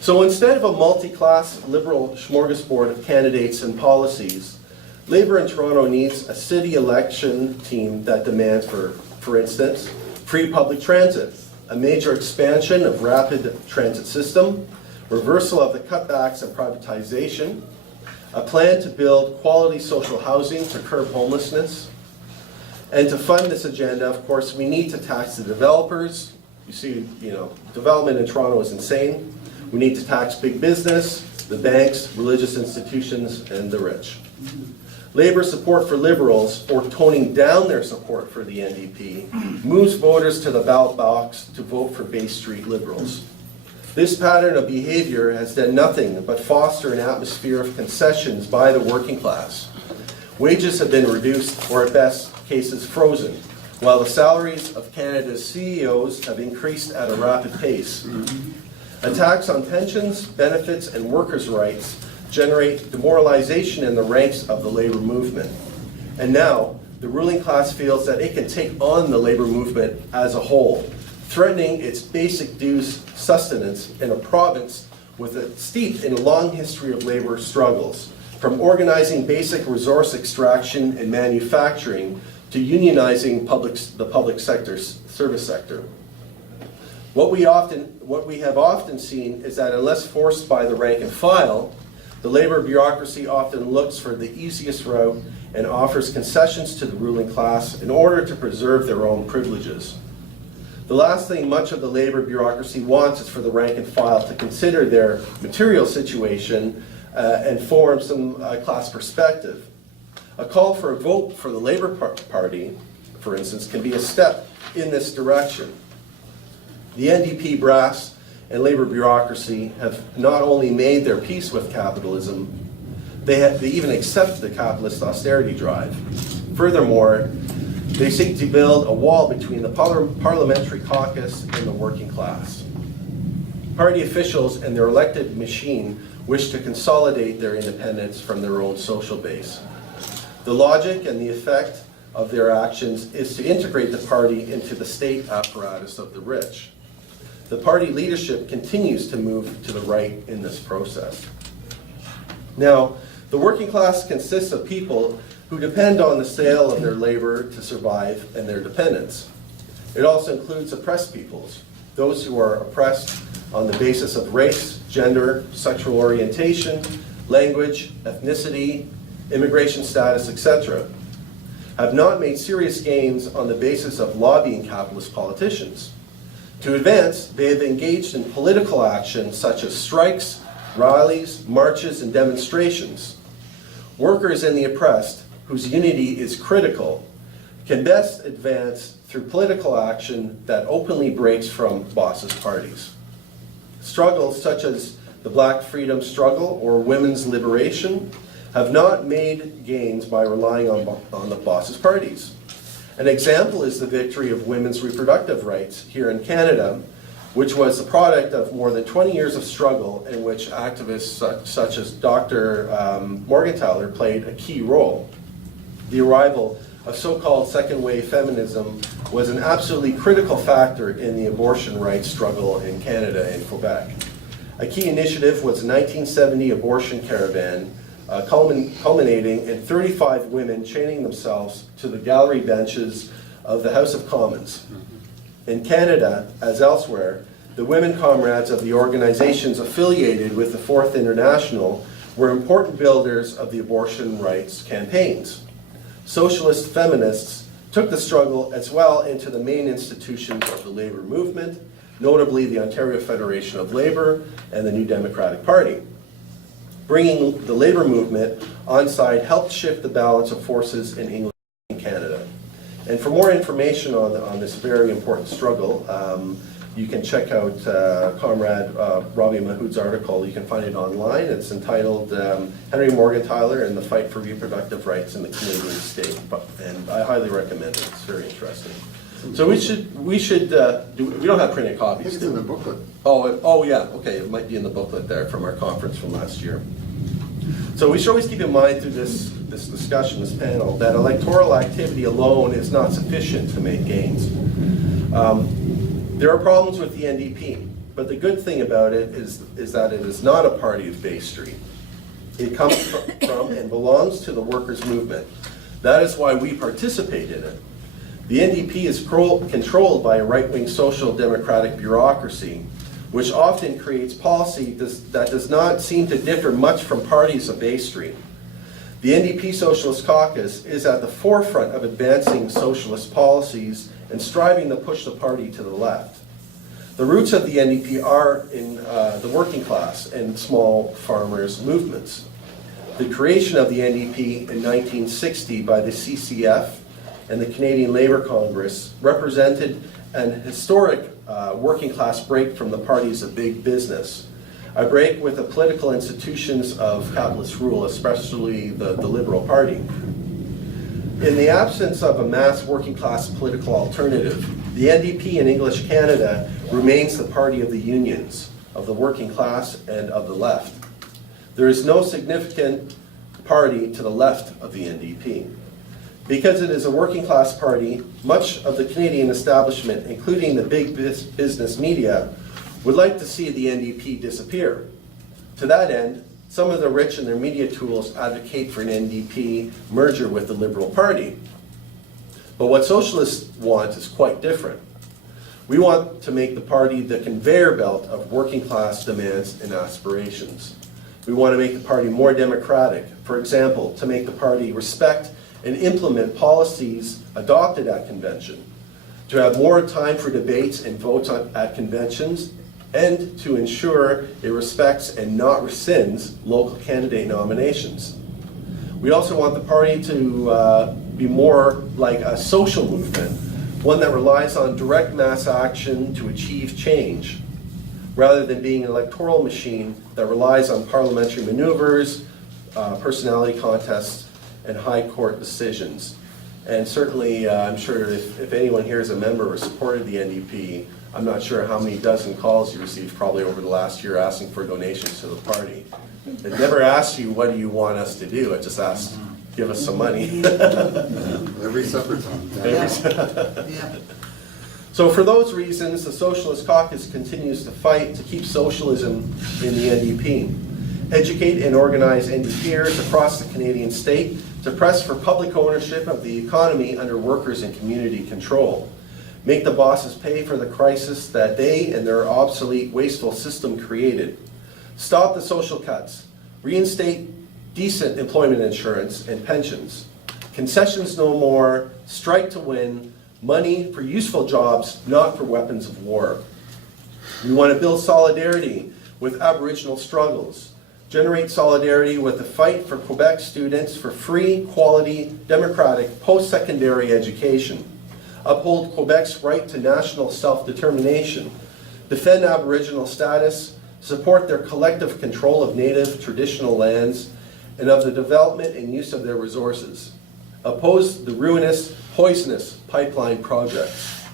So instead of a multi-class liberal smorgasbord of candidates and policies, Labour in Toronto needs a city election team that demands, for instance, free public transit, a major expansion of rapid transit system, reversal of the cutbacks and privatization, a plan to build quality social housing to curb homelessness. And to fund this agenda, of course, we need to tax the developers. You see, development in Toronto is insane. We need to tax big business, the banks, religious institutions, and the rich. Labour support for Liberals, or toning down their support for the NDP, moves voters to the ballot box to vote for Bay Street Liberals. This pattern of behavior has done nothing but foster an atmosphere of concessions by the working class. Wages have been reduced, or at best cases frozen, while the salaries of Canada's CEOs have increased at a rapid pace. Attacks on pensions, benefits, and workers' rights generate demoralization in the ranks of the labor movement. And now, the ruling class feels that it can take on the labor movement as a whole, threatening its basic dues sustenance in a province steeped in a long history of labor struggles, from organizing basic resource extraction and manufacturing to unionizing the public sector, service sector. What we have often seen is that unless forced by the rank and file, the labor bureaucracy often looks for the easiest route and offers concessions to the ruling class in order to preserve their own privileges. The last thing much of the labor bureaucracy wants is for the rank and file to consider their material situation and form some class perspective. A call for a vote for the Labour Party, for instance, can be a step in this direction. The NDP brass and labor bureaucracy have not only made their peace with capitalism, they even accept the capitalist austerity drive. Furthermore, they seek to build a wall between the parliamentary caucus and the working class. Party officials and their elected machine wish to consolidate their independence from their own social base. The logic and the effect of their actions is to integrate the party into the state apparatus of the rich. The party leadership continues to move to the right in this process. Now, the working class consists of people who depend on the sale of their labor to survive and their dependents. It also includes oppressed peoples, those who are oppressed on the basis of race, gender, sexual orientation, language, ethnicity, immigration status, etc., have not made serious gains on the basis of lobbying capitalist politicians. To advance, they have engaged in political action such as strikes, rallies, marches, and demonstrations. Workers and the oppressed, whose unity is critical, can best advance through political action that openly breaks from bosses' parties. Struggles such as the Black Freedom Struggle or women's liberation have not made gains by relying on the bosses' parties. An example is the victory of women's reproductive rights here in Canada, which was the product of more than 20 years of struggle in which activists such as Dr. Morgenthaler played a key role. The arrival of so-called second wave feminism was an absolutely critical factor in the abortion rights struggle in Canada and Quebec. A key initiative was the 1970 abortion caravan, culminating in 35 women chaining themselves to the gallery benches of the House of Commons. In Canada, as elsewhere, the women comrades of the organizations affiliated with the Fourth International were important builders of the abortion rights campaigns. Socialist feminists took the struggle as well into the main institutions of the labour movement, notably the Ontario Federation of Labour and the New Democratic Party. Bringing the labour movement on side helped shift the balance of forces in England and Canada. And for more information on this very important struggle, you can check out Comrade Robbie Mahood's article. You can find it online. It's entitled Henry Morgenthaler and the Fight for Reproductive Rights in the Canadian State. And I highly recommend it. It's very interesting. So we don't have printed copies. I think it's in the booklet. Oh yeah, okay, it might be in the booklet there from our conference from last year. So we should always keep in mind through this discussion, this panel, that electoral activity alone is not sufficient to make gains. There are problems with the NDP, but the good thing about it is that it is not a party of Bay Street. It comes from and belongs to the workers' movement. That is why we participate in it. The NDP is controlled by a right-wing social democratic bureaucracy, which often creates policy that does not seem to differ much from parties of Bay Street. The NDP Socialist Caucus is at the forefront of advancing socialist policies and striving to push the party to the left. The roots of the NDP are in the working class and small farmers' movements. The creation of the NDP in 1960 by the CCF and the Canadian Labour Congress represented an historic working class break from the parties of big business. A break with the political institutions of capitalist rule, especially the Liberal Party. In the absence of a mass working class political alternative, the NDP in English Canada remains the party of the unions, of the working class, and of the left. There is no significant party to the left of the NDP. Because it is a working class party, much of the Canadian establishment, including the big business media, would like to see the NDP disappear. To that end, some of the rich and their media tools advocate for an NDP merger with the Liberal Party. But what socialists want is quite different. We want to make the party the conveyor belt of working class demands and aspirations. We want to make the party more democratic. For example, to make the party respect and implement policies adopted at convention, to have more time for debates and votes at conventions, and to ensure it respects and not rescinds local candidate nominations. We also want the party to be more like a social movement, one that relies on direct mass action to achieve change, rather than being an electoral machine that relies on parliamentary maneuvers, personality contests, and high court decisions. And certainly, I'm sure if anyone here is a member or supported the NDP, I'm not sure how many dozen calls you received probably over the last year asking for donations to the party. It never asked you, what do you want us to do? It just asked, give us some money. Every supper time. Yeah. So for those reasons, the Socialist Caucus continues to fight to keep socialism in the NDP. Educate and organize NDPers across the Canadian state to press for public ownership of the economy under workers and community control. Make the bosses pay for the crisis that they and their obsolete, wasteful system created. Stop the social cuts. Reinstate decent employment insurance and pensions. Concessions no more. Strike to win. Money for useful jobs, not for weapons of war. We want to build solidarity with Aboriginal struggles. Generate solidarity with the fight for Quebec students for free, quality, democratic, post-secondary education. Uphold Quebec's right to national self-determination. Defend Aboriginal status. Support their collective control of native traditional lands and of the development and use of their resources. Oppose the ruinous, poisonous pipeline projects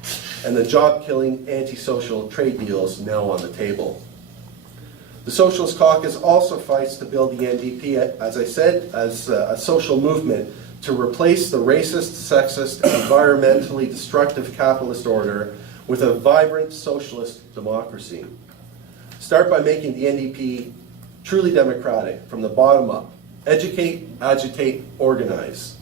and the job-killing, antisocial trade deals now on the table. The Socialist Caucus also fights to build the NDP, as I said, as a social movement to replace the racist, sexist, environmentally destructive capitalist order with a vibrant socialist democracy. Start by making the NDP truly democratic from the bottom up. Educate, agitate, organize.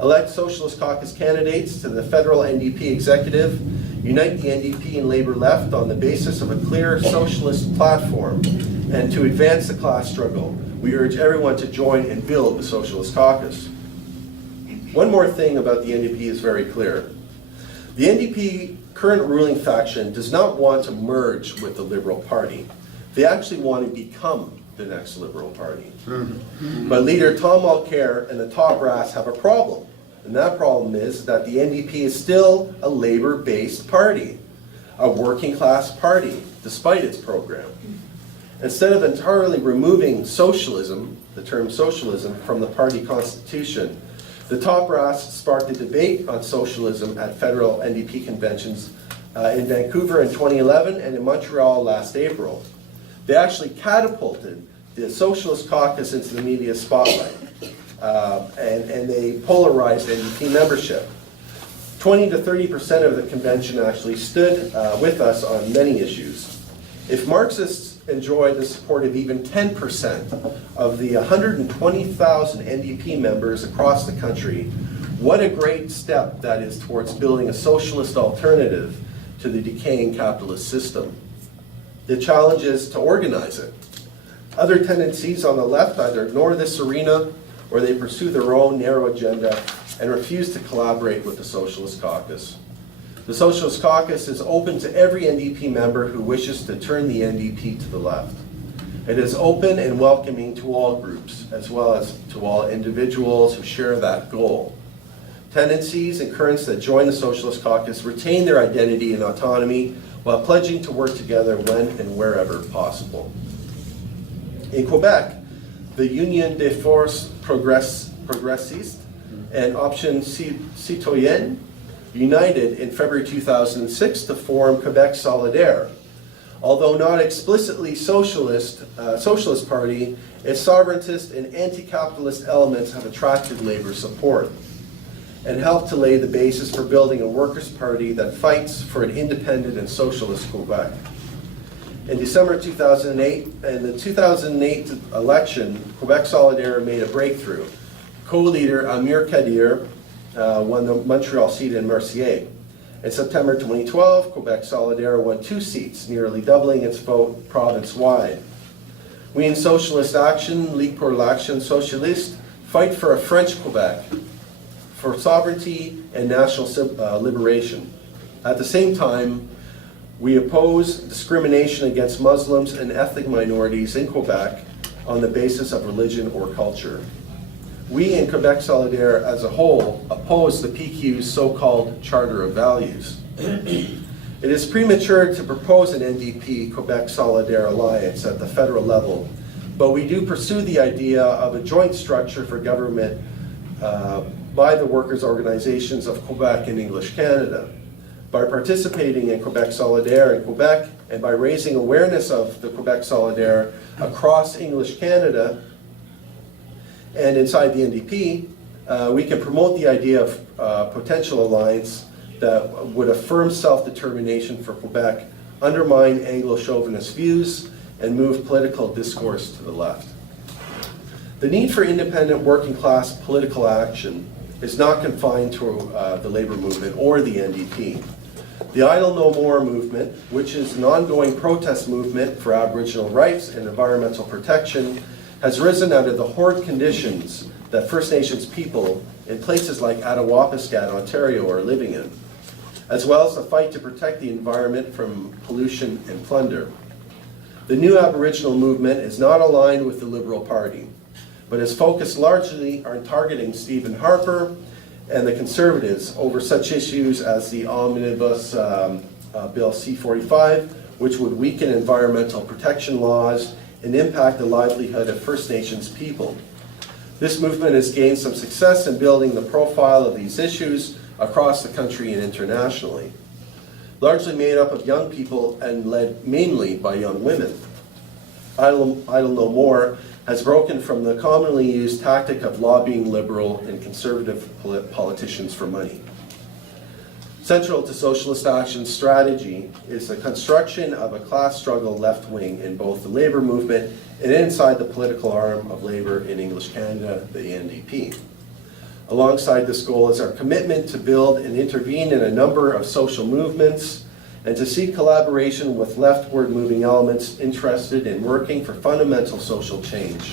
Elect Socialist Caucus candidates to the federal NDP executive. Unite the NDP and Labour left on the basis of a clear socialist platform. And to advance the class struggle, we urge everyone to join and build the Socialist Caucus. One more thing about the NDP is very clear. The NDP current ruling faction does not want to merge with the Liberal Party. They actually want to become the next Liberal Party. But leader Tom Mulcair and the top brass have a problem. And that problem is that the NDP is still a labor-based party, a working class party, despite its program. Instead of entirely removing socialism, the term socialism, from the party constitution, the top brass sparked a debate on socialism at federal NDP conventions in Vancouver in 2011 and in Montreal last April. They actually catapulted the Socialist Caucus into the media spotlight, and they polarized NDP membership. 20 to 30% of the convention actually stood with us on many issues. If Marxists enjoyed the support of even 10% of the 120,000 NDP members across the country, what a great step that is towards building a socialist alternative to the decaying capitalist system. The challenge is to organize it. Other tendencies on the left either ignore this arena or they pursue their own narrow agenda and refuse to collaborate with the Socialist Caucus. The Socialist Caucus is open to every NDP member who wishes to turn the NDP to the left. It is open and welcoming to all groups, as well as to all individuals who share that goal. Tendencies and currents that join the Socialist Caucus retain their identity and autonomy while pledging to work together when and wherever possible. In Quebec, the Union des Forces Progressistes and Option Citoyenne united in February 2006 to form Quebec Solidaire. Although not explicitly socialist party, its sovereigntist and anti-capitalist elements have attracted labor support and helped to lay the basis for building a workers' party that fights for an independent and socialist Quebec. In December 2008, in the 2008 election, Quebec Solidaire made a breakthrough. Co-leader Amir Kadir won the Montreal seat in Mercier. In September 2012, Quebec Solidaire won 2 seats, nearly doubling its vote province-wide. We in Socialist Action, Ligue pour l'Action Socialiste, fight for a French Quebec, for sovereignty and national liberation. At the same time, we oppose discrimination against Muslims and ethnic minorities in Quebec on the basis of religion or culture. We in Quebec Solidaire as a whole oppose the PQ's so-called Charter of Values. It is premature to propose an NDP Quebec Solidaire alliance at the federal level, but we do pursue the idea of a joint structure for government by the workers' organizations of Quebec and English Canada. By participating in Quebec Solidaire in Quebec and by raising awareness of the Quebec Solidaire across English Canada and inside the NDP, we can promote the idea of potential alliance that would affirm self-determination for Quebec, undermine Anglo-chauvinist views, and move political discourse to the left. The need for independent working class political action is not confined to the labor movement or the NDP. The Idle No More movement, which is an ongoing protest movement for Aboriginal rights and environmental protection, has risen out of the horrid conditions that First Nations people in places like Attawapiskat, Ontario are living in, as well as the fight to protect the environment from pollution and plunder. The new Aboriginal movement is not aligned with the Liberal Party, but is focused largely on targeting Stephen Harper and the Conservatives over such issues as the Omnibus Bill C-45, which would weaken environmental protection laws and impact the livelihood of First Nations people. This movement has gained some success in building the profile of these issues across the country and internationally. Largely made up of young people and led mainly by young women. Idle No More has broken from the commonly used tactic of lobbying liberal and conservative politicians for money. Central to Socialist Action's strategy is the construction of a class struggle left wing in both the labor movement and inside the political arm of labor in English Canada, the NDP. Alongside this goal is our commitment to build and intervene in a number of social movements and to seek collaboration with leftward moving elements interested in working for fundamental social change.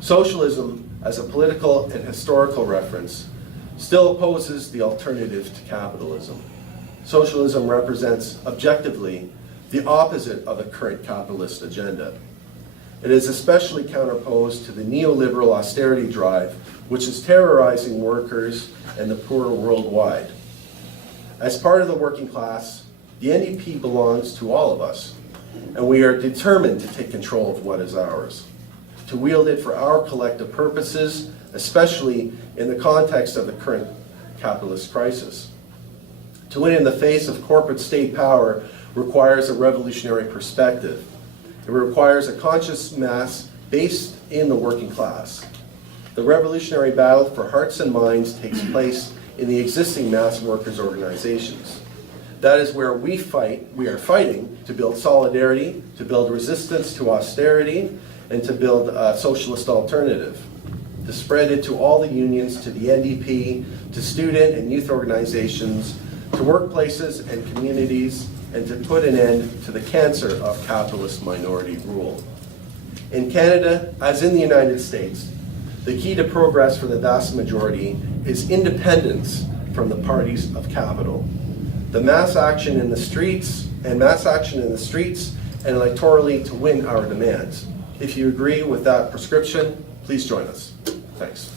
Socialism as a political and historical reference, still opposes the alternative to capitalism. Socialism represents, objectively, the opposite of the current capitalist agenda. It is especially counterposed to the neoliberal austerity drive, which is terrorizing workers and the poor worldwide. As part of the working class, the NDP belongs to all of us, and we are determined to take control of what is ours, to wield it for our collective purposes, especially in the context of the current capitalist crisis. To win in the face of corporate state power requires a revolutionary perspective. It requires a conscious mass based in the working class. The revolutionary battle for hearts and minds takes place in the existing mass workers' organizations. That is where we are fighting to build solidarity, to build resistance to austerity, and to build a socialist alternative. To spread it to all the unions, to the NDP, to student and youth organizations, to workplaces and communities, and to put an end to the cancer of capitalist minority rule. In Canada, as in the United States, the key to progress for the vast majority is independence from the parties of capital. The mass action in the streets and electorally to win our demands. If you agree with that prescription, please join us. Thanks.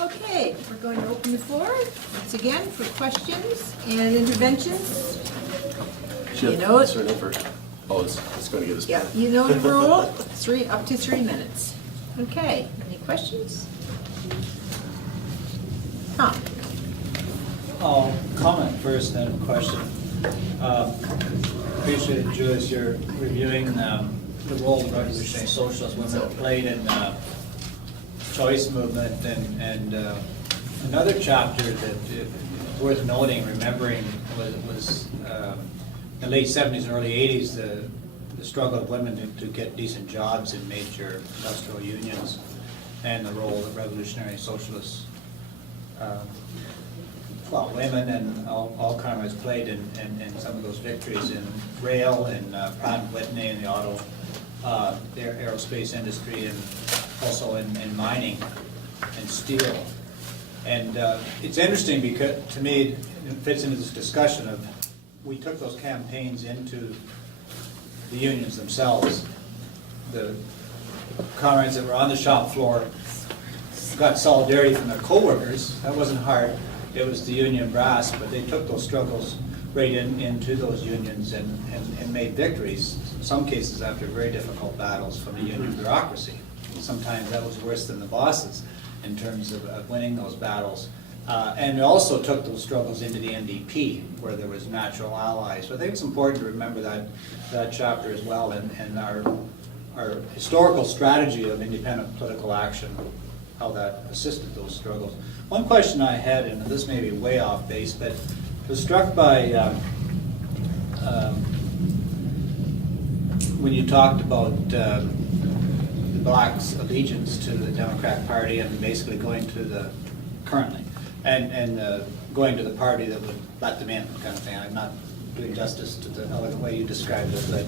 Okay, we're going to open the floor once again for questions and interventions. You know it. It's going to get us. Yeah, you know the rule, up to 3 minutes. Okay, any questions? Tom? I'll comment first, then a question. Appreciate, Julius, you're reviewing the role the revolutionary socialist women have played in choice movement, and another chapter that is worth noting, remembering, was in the late 70s and early 80s, the struggle of women to get decent jobs in major industrial unions, and the role that revolutionary socialists, women and all comrades played in some of those victories in rail and Pratt & Whitney and the auto, their aerospace industry, and also in mining and steel. And it's interesting because, to me, it fits into this discussion of, we took those campaigns into the unions themselves. The comrades that were on the shop floor got solidarity from their co-workers. That wasn't hard. It was the union brass, but they took those struggles right into those unions and made victories, in some cases after very difficult battles from the union bureaucracy. Sometimes that was worse than the bosses in terms of winning those battles. And also took those struggles into the NDP, where there was natural allies. So I think it's important to remember that chapter as well, and our historical strategy of independent political action, how that assisted those struggles. One question I had, and this may be way off base, but I was struck by when you talked about the blacks' allegiance to the Democratic Party and basically going to the, currently, and going to the party that would let them in, kind of thing. I'm not doing justice to the elegant way you described it, but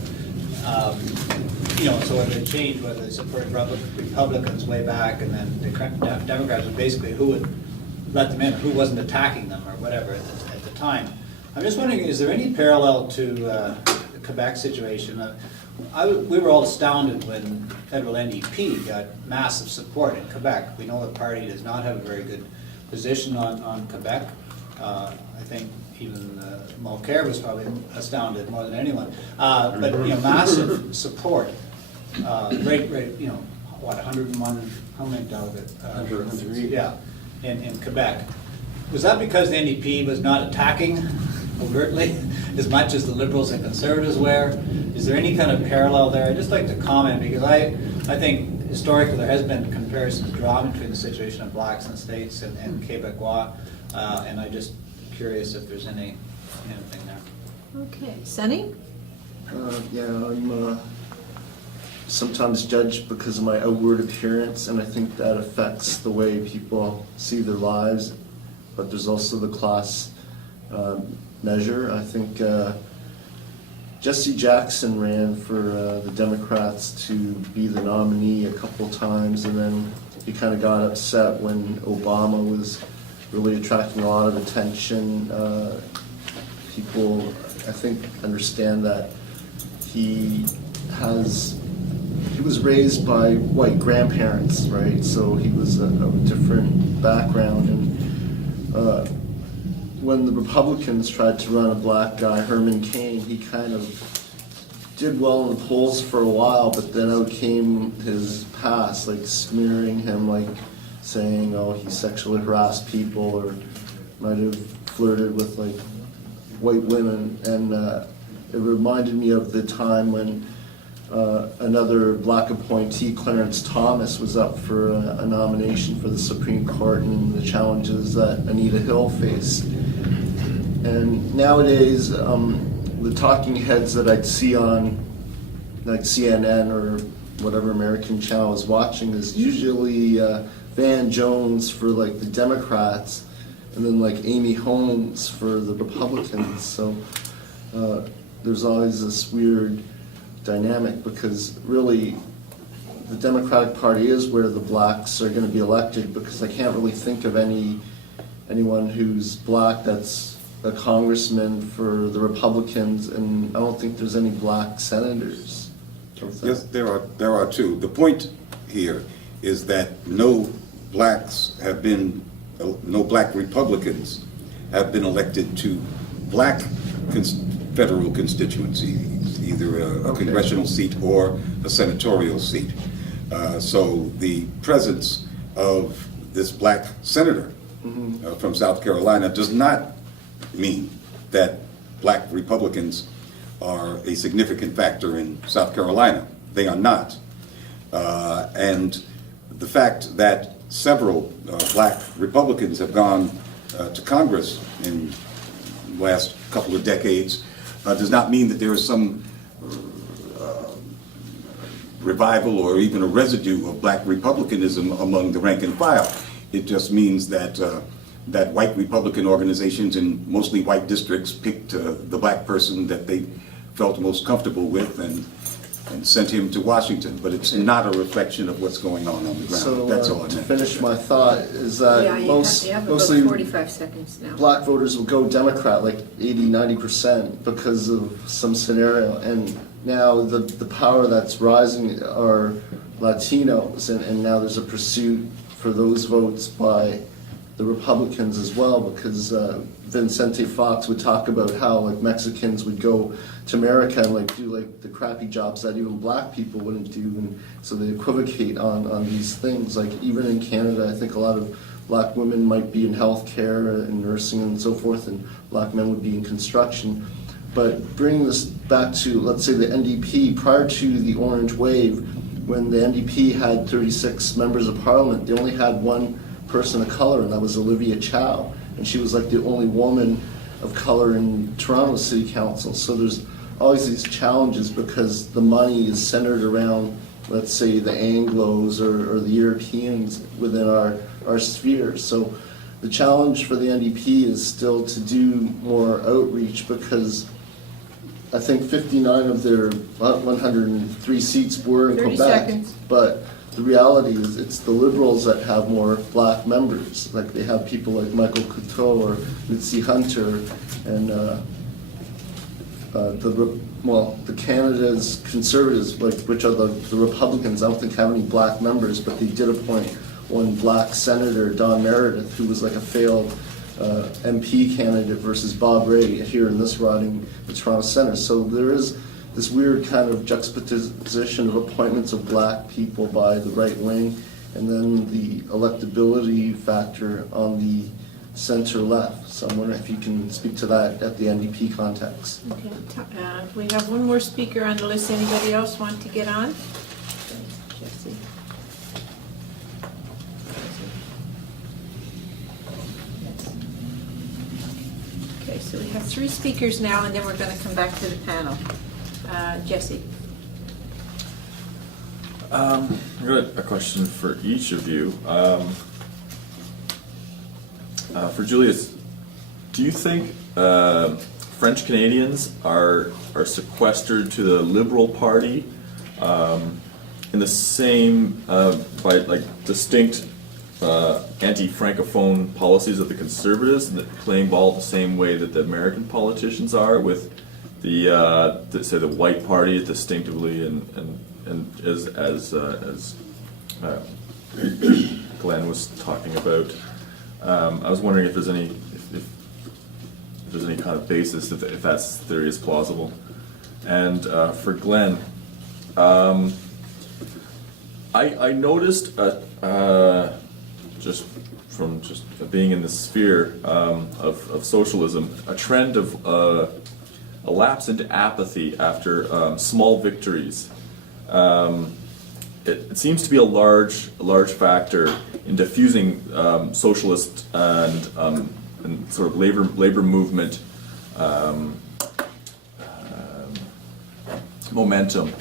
so it had changed, whether they supported Republicans way back, and then the Democrats were basically who would let them in, who wasn't attacking them, or whatever at the time. I'm just wondering, is there any parallel to the Quebec situation? We were all astounded when federal NDP got massive support in Quebec. We know the party does not have a very good position on Quebec. I think even Mulcair was probably astounded more than anyone. But massive support. Right, 101, how many delegates? 103. Yeah, in Quebec. Was that because the NDP was not attacking overtly as much as the Liberals and Conservatives were? Is there any kind of parallel there? I'd just like to comment, because I think historically there has been comparisons drawn between the situation of blacks in the States and Quebecois, and I'm just curious if there's anything there. Okay, Sunny? I'm sometimes judged because of my outward appearance, and I think that affects the way people see their lives. But there's also the class measure. I think Jesse Jackson ran for the Democrats to be the nominee a couple times, and then he kind of got upset when Obama was really attracting a lot of attention. People, I think, understand that he was raised by white grandparents, right? So he was a different background, and when the Republicans tried to run a black guy, Herman Cain, he kind of did well in the polls for a while, but then out came his past, like smearing him, like saying, oh, he sexually harassed people or might have flirted with like white women, and it reminded me of the time when another black appointee, Clarence Thomas, was up for a nomination for the Supreme Court and the challenges that Anita Hill faced. And nowadays, the talking heads that I'd see on like CNN or whatever American channel I was watching is usually Van Jones for like the Democrats, and then like Amy Holmes for the Republicans. So there's always this weird dynamic, because really the Democratic Party is where the blacks are going to be elected, because I can't really think of anyone who's black that's a congressman for the Republicans, and I don't think there's any black senators. Yes, there are two. The point here is that no black Republicans have been elected to black federal constituencies, either a congressional seat or a senatorial seat. So the presence of this black senator from South Carolina does not mean that black Republicans are a significant factor in South Carolina. They are not. And the fact that several black Republicans have gone to Congress in the last couple of decades does not mean that there is some revival or even a residue of black republicanism among the rank and file. It just means that that white Republican organizations in mostly white districts picked the black person that they felt most comfortable with and sent him to Washington. But it's not a reflection of what's going on the ground. So That's all I to meant. finish my thought is that Yeah, you have about mostly 45 seconds now. black voters will go Democrat, like 80-90%, because of some scenario. And now the power that's rising are Latinos, and now there's a pursuit for those votes by the Republicans as well, because Vicente Fox would talk about how like Mexicans would go to America and like do like the crappy jobs that even black people wouldn't do, and so they equivocate on these things. Like even in Canada, I think a lot of black women might be in healthcare and nursing and so forth, and black men would be in construction. But bringing this back to, let's say, the NDP, prior to the Orange Wave, when the NDP had 36 members of parliament, they only had one person of color, and that was Olivia Chow, and she was like the only woman of color in Toronto City Council. So there's always these challenges because the money is centered around, let's say, the Anglos or the Europeans within our sphere. So the challenge for the NDP is still to do more outreach, because I think 59 of their 103 seats were in 30 Quebec, seconds. but the reality is it's the Liberals that have more black members. Like they have people like Michael Couteau or Mitzi Hunter, and the Canada's Conservatives, like which are the Republicans, I don't think have any black members, but they did appoint one black senator, Don Meredith, who was like a failed MP candidate versus Bob Ray here in this riding, the Toronto Centre. So there is this weird kind of juxtaposition of appointments of black people by the right wing, and then the electability factor on the center left. So I'm wondering if you can speak to that at the NDP context. Okay, we have one more speaker on the list. Anybody else want to get on? Jesse. Okay, so we have 3 speakers now, and then we're going to come back to the panel. Jesse. I got a question for each of you. For Julius, do you think French Canadians are sequestered to the Liberal Party in the same by like distinct anti-francophone policies of the Conservatives, and playing ball the same way that the American politicians are, with say the White Party distinctively and as Glenn was talking about. I was wondering if there's any kind of basis if that theory is plausible. And for Glenn, I noticed just from being in the sphere of socialism, a trend of a lapse into apathy after small victories. It seems to be a large factor in diffusing socialist and sort of labor movement momentum,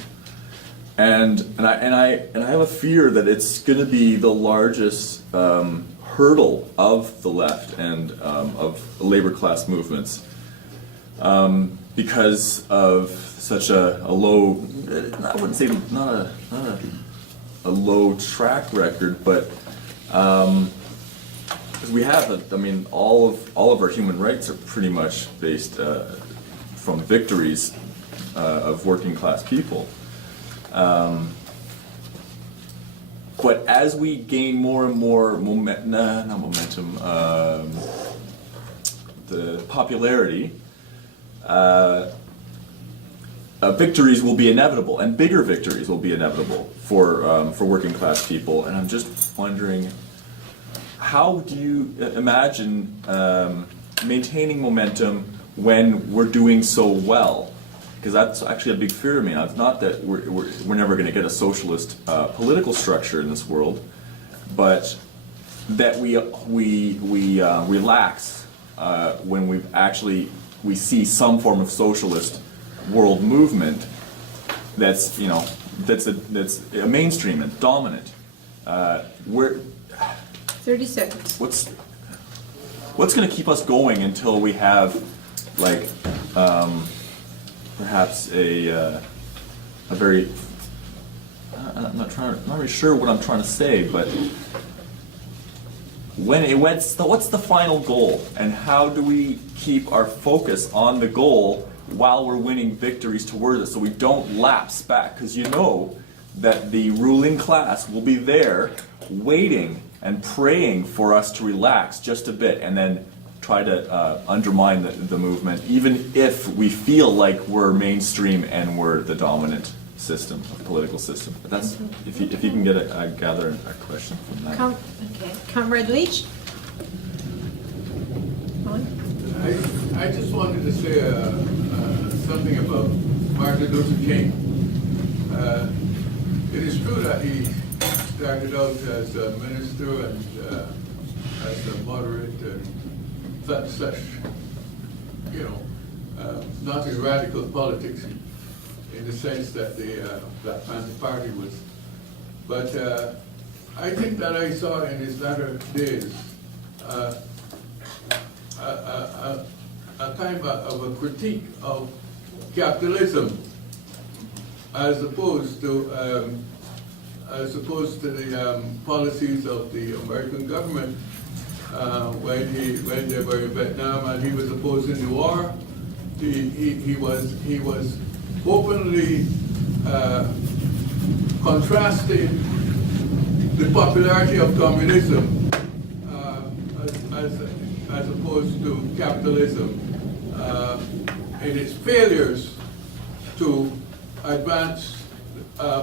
and I have a fear that it's going to be the largest hurdle of the left and of labor class movements, because of such a low, I wouldn't say not a low track record, but because we have, all of our human rights are pretty much based from victories of working class people. But as we gain more and more the popularity, victories will be inevitable, and bigger victories will be inevitable for working class people. And I'm just wondering, how do you imagine maintaining momentum when we're doing so well? Because that's actually a big fear of me. It's not that we're never going to get a socialist political structure in this world, but that we relax when we see some form of socialist world movement that's a mainstream and dominant. 30 seconds. What's going to keep us going until we have perhaps a very, I'm not really sure what I'm trying to say, but what's the final goal, and how do we keep our focus on the goal while we're winning victories towards it, so we don't lapse back? Because you know that the ruling class will be there waiting and praying for us to relax just a bit and then try to undermine the movement, even if we feel like we're mainstream and we're the dominant system, political system. But that's, if you can get gather a question from that. Comrade Leach. I just wanted to say something about Martin Luther King. It is true that he started out as a minister and as a moderate and such, not in radical politics in the sense that the Black Panther Party was. But I think that I saw in his latter days a kind of a critique of capitalism as opposed to the policies of the American government when they were in Vietnam and he was opposing the war. He was openly contrasting the popularity of communism as opposed to capitalism in its failures to advance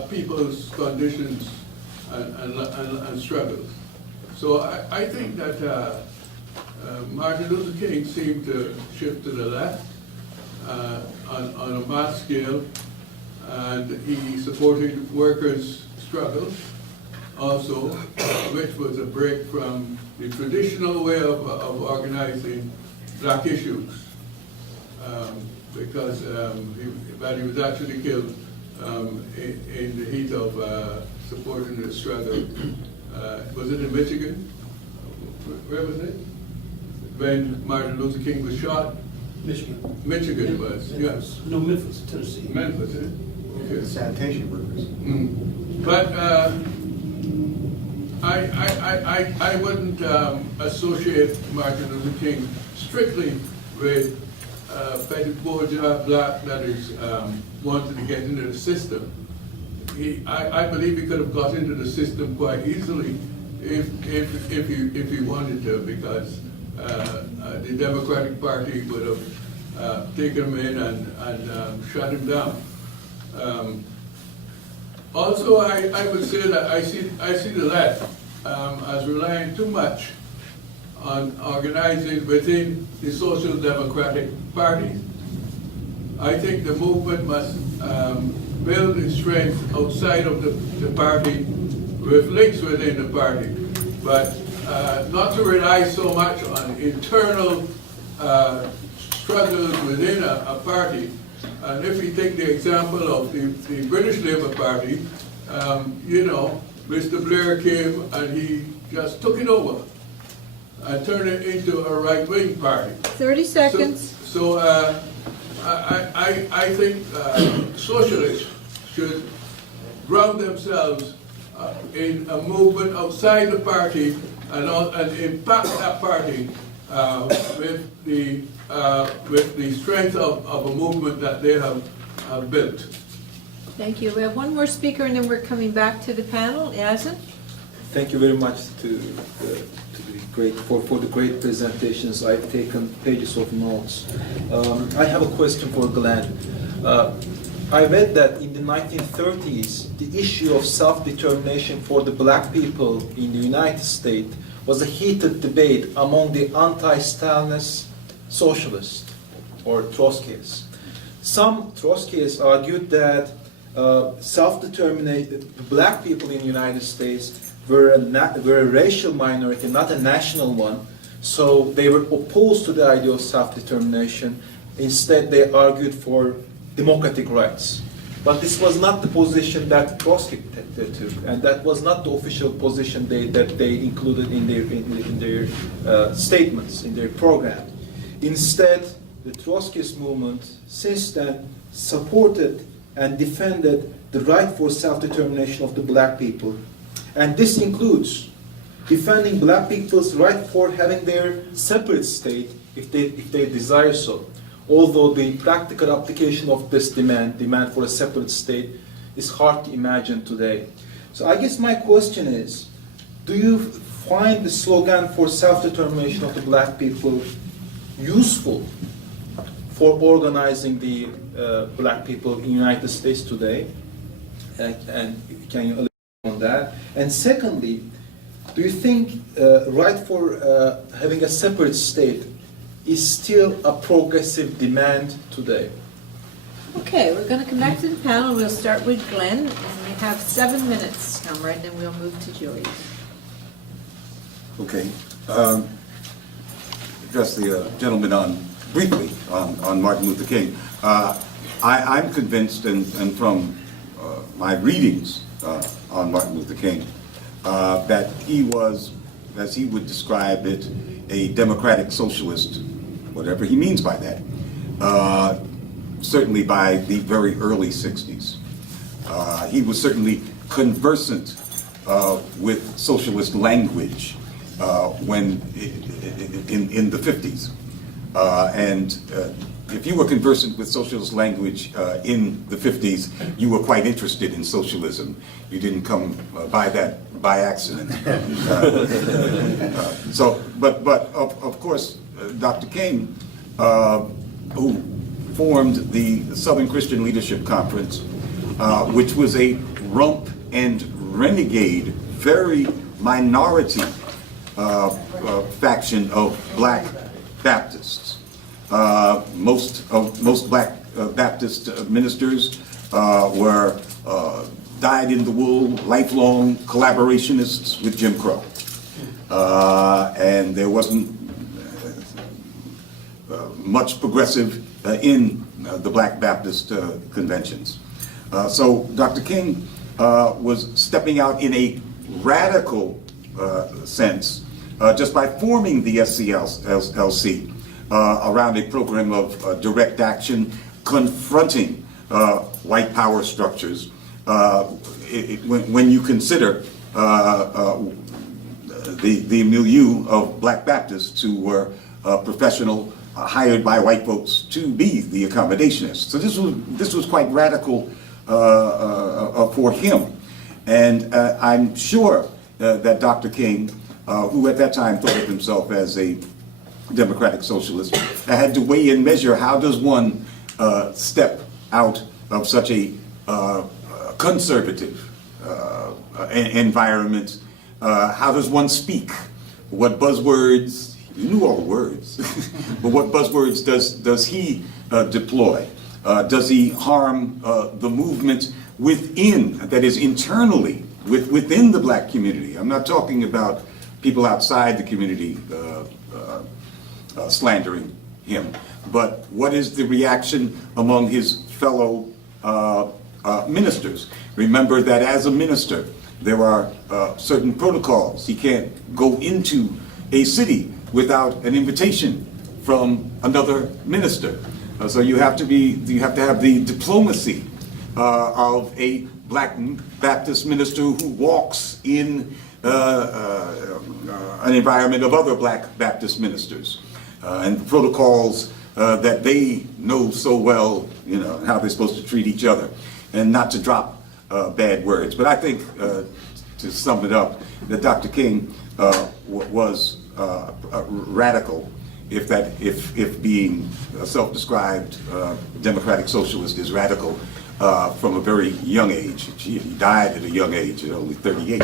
people's conditions and struggles. So I think that Martin Luther King seemed to shift to the left on a mass scale, and he supported workers' struggles also, which was a break from the traditional way of organizing black issues, because he was actually killed in the heat of supporting the struggle. Was it in Michigan? Where was it? When Martin Luther King was shot, Michigan. Michigan was, yes. No, Memphis, Tennessee. Memphis, eh? Okay. Sanitation workers. But I wouldn't associate Martin Luther King strictly with petty bourgeois black that is wanted to get into the system. I believe he could have got into the system quite easily if he wanted to, because the Democratic Party would have taken him in and shut him down. Also, I would say that I see the left as relying too much on organizing within the Social Democratic Party. I think the movement must build its strength outside of the party with links within the party, but not to rely so much on internal struggles within a party. And if you take the example of the British Labour Party, you know, Mr. Blair came and he just took it over and turned it into a right-wing party. 30 seconds. So I think socialists should ground themselves in a movement outside the party and impact that party with the strength of a movement that they have built. Thank you. We have one more speaker and then we're coming back to the panel. Yasin? Thank you very much to the great presentations. I've taken pages of notes. I have a question for Glenn. I read that in the 1930s, the issue of self-determination for the black people in the United States was a heated debate among the anti-Stalinist socialists or Trotskyists. Some Trotskyists argued that self-determined black people in the United States were a racial minority, not a national one, so they were opposed to the idea of self-determination. Instead, they argued for democratic rights. But this was not the position that Trotsky took, and that was not the official position that they included in their statements, in their program. Instead, the Trotskyist movement since then supported and defended the right for self-determination of the black people. And this includes defending black people's right for having their separate state if they desire so. Although the practical application of this demand for a separate state, is hard to imagine today. So I guess my question is, do you find the slogan for self-determination of the black people useful for organizing the black people in the United States today? And can you elaborate on that? And secondly, do you think right for having a separate state is still a progressive demand today? Okay, we're going to come back to the panel. We'll start with Glenn, and we have 7 minutes, Comrade, and then we'll move to Julius. Okay. Address the gentleman briefly on Martin Luther King. I'm convinced, and from my readings on Martin Luther King, that he was, as he would describe it, a democratic socialist, whatever he means by that, certainly by the very early 60s. He was certainly conversant with socialist language when in the 50s. And if you were conversant with socialist language in the 50s, you were quite interested in socialism. You didn't come by that by accident. But of course, Dr. King, who formed the Southern Christian Leadership Conference, which was a rump and renegade, very minority faction of black Baptists. Most black Baptist ministers were dyed in the wool, lifelong collaborationists with Jim Crow. And there wasn't much progressive in the black Baptist conventions. So Dr. King was stepping out in a radical sense just by forming the SCLC, around a program of direct action confronting white power structures. When you consider the milieu of black Baptists who were professional, hired by white folks to be the accommodationists. So this was quite radical for him. And I'm sure that Dr. King, who at that time thought of himself as a democratic socialist, had to weigh and measure how does one step out of such a conservative environment. How does one speak? What buzzwords? He knew all the words, but what buzzwords does he deploy? Does he harm the movement within, that is internally, within the black community? I'm not talking about people outside the community slandering him, but what is the reaction among his fellow ministers? Remember that as a minister, there are certain protocols. He can't go into a city without an invitation from another minister. So you have to have the diplomacy of a black Baptist minister who walks in an environment of other black Baptist ministers, and the protocols that they know so well, you know, how they're supposed to treat each other, and not to drop bad words. But I think, to sum it up, that Dr. King was radical, if being a self-described democratic socialist is radical from a very young age. He died at a young age, at only 38.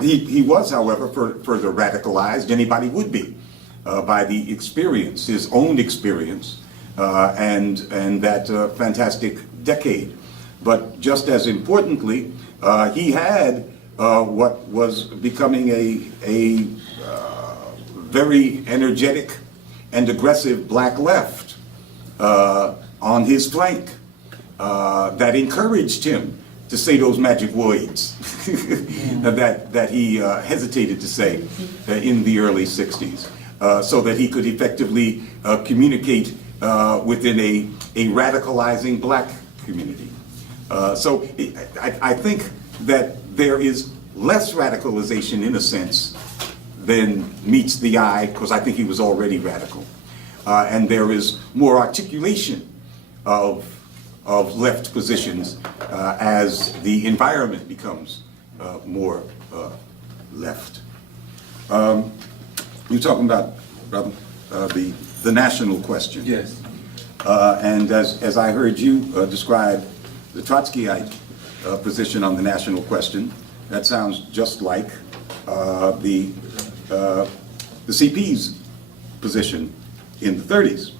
He was, however, further radicalized, anybody would be, by the experience, his own experience, and that fantastic decade. But just as importantly, he had what was becoming a very energetic and aggressive black left on his flank that encouraged him to say those magic words that he hesitated to say in the early 60s, so that he could effectively communicate within a radicalizing black community. So I think that there is less radicalization, in a sense, than meets the eye, because I think he was already radical. And there is more articulation of left positions as the environment becomes more left. You're talking about the national question. Yes. And as I heard you describe the Trotskyite position on the national question, that sounds just like the CP's position in the 30s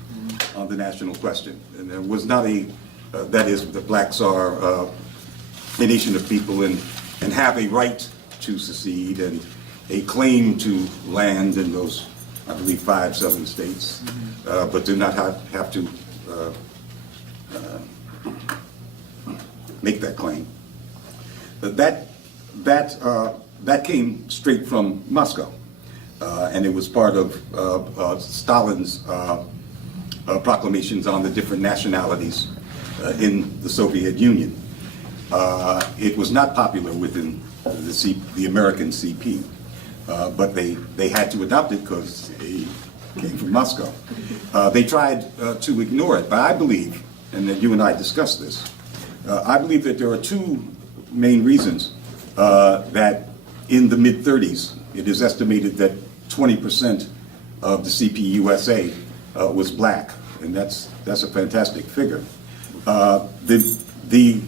on the national question. And there was not that is, the blacks are a nation of people and have a right to secede and a claim to land in those, I believe, 5 southern states, but do not have to make that claim. That came straight from Moscow, and it was part of Stalin's proclamations on the different nationalities in the Soviet Union. It was not popular within the American CP, but they had to adopt it because it came from Moscow. They tried to ignore it, but I believe, and that you and I discussed this, I believe that there are 2 main reasons that in the mid-30s, it is estimated that 20% of the CP USA was black, and that's a fantastic figure. The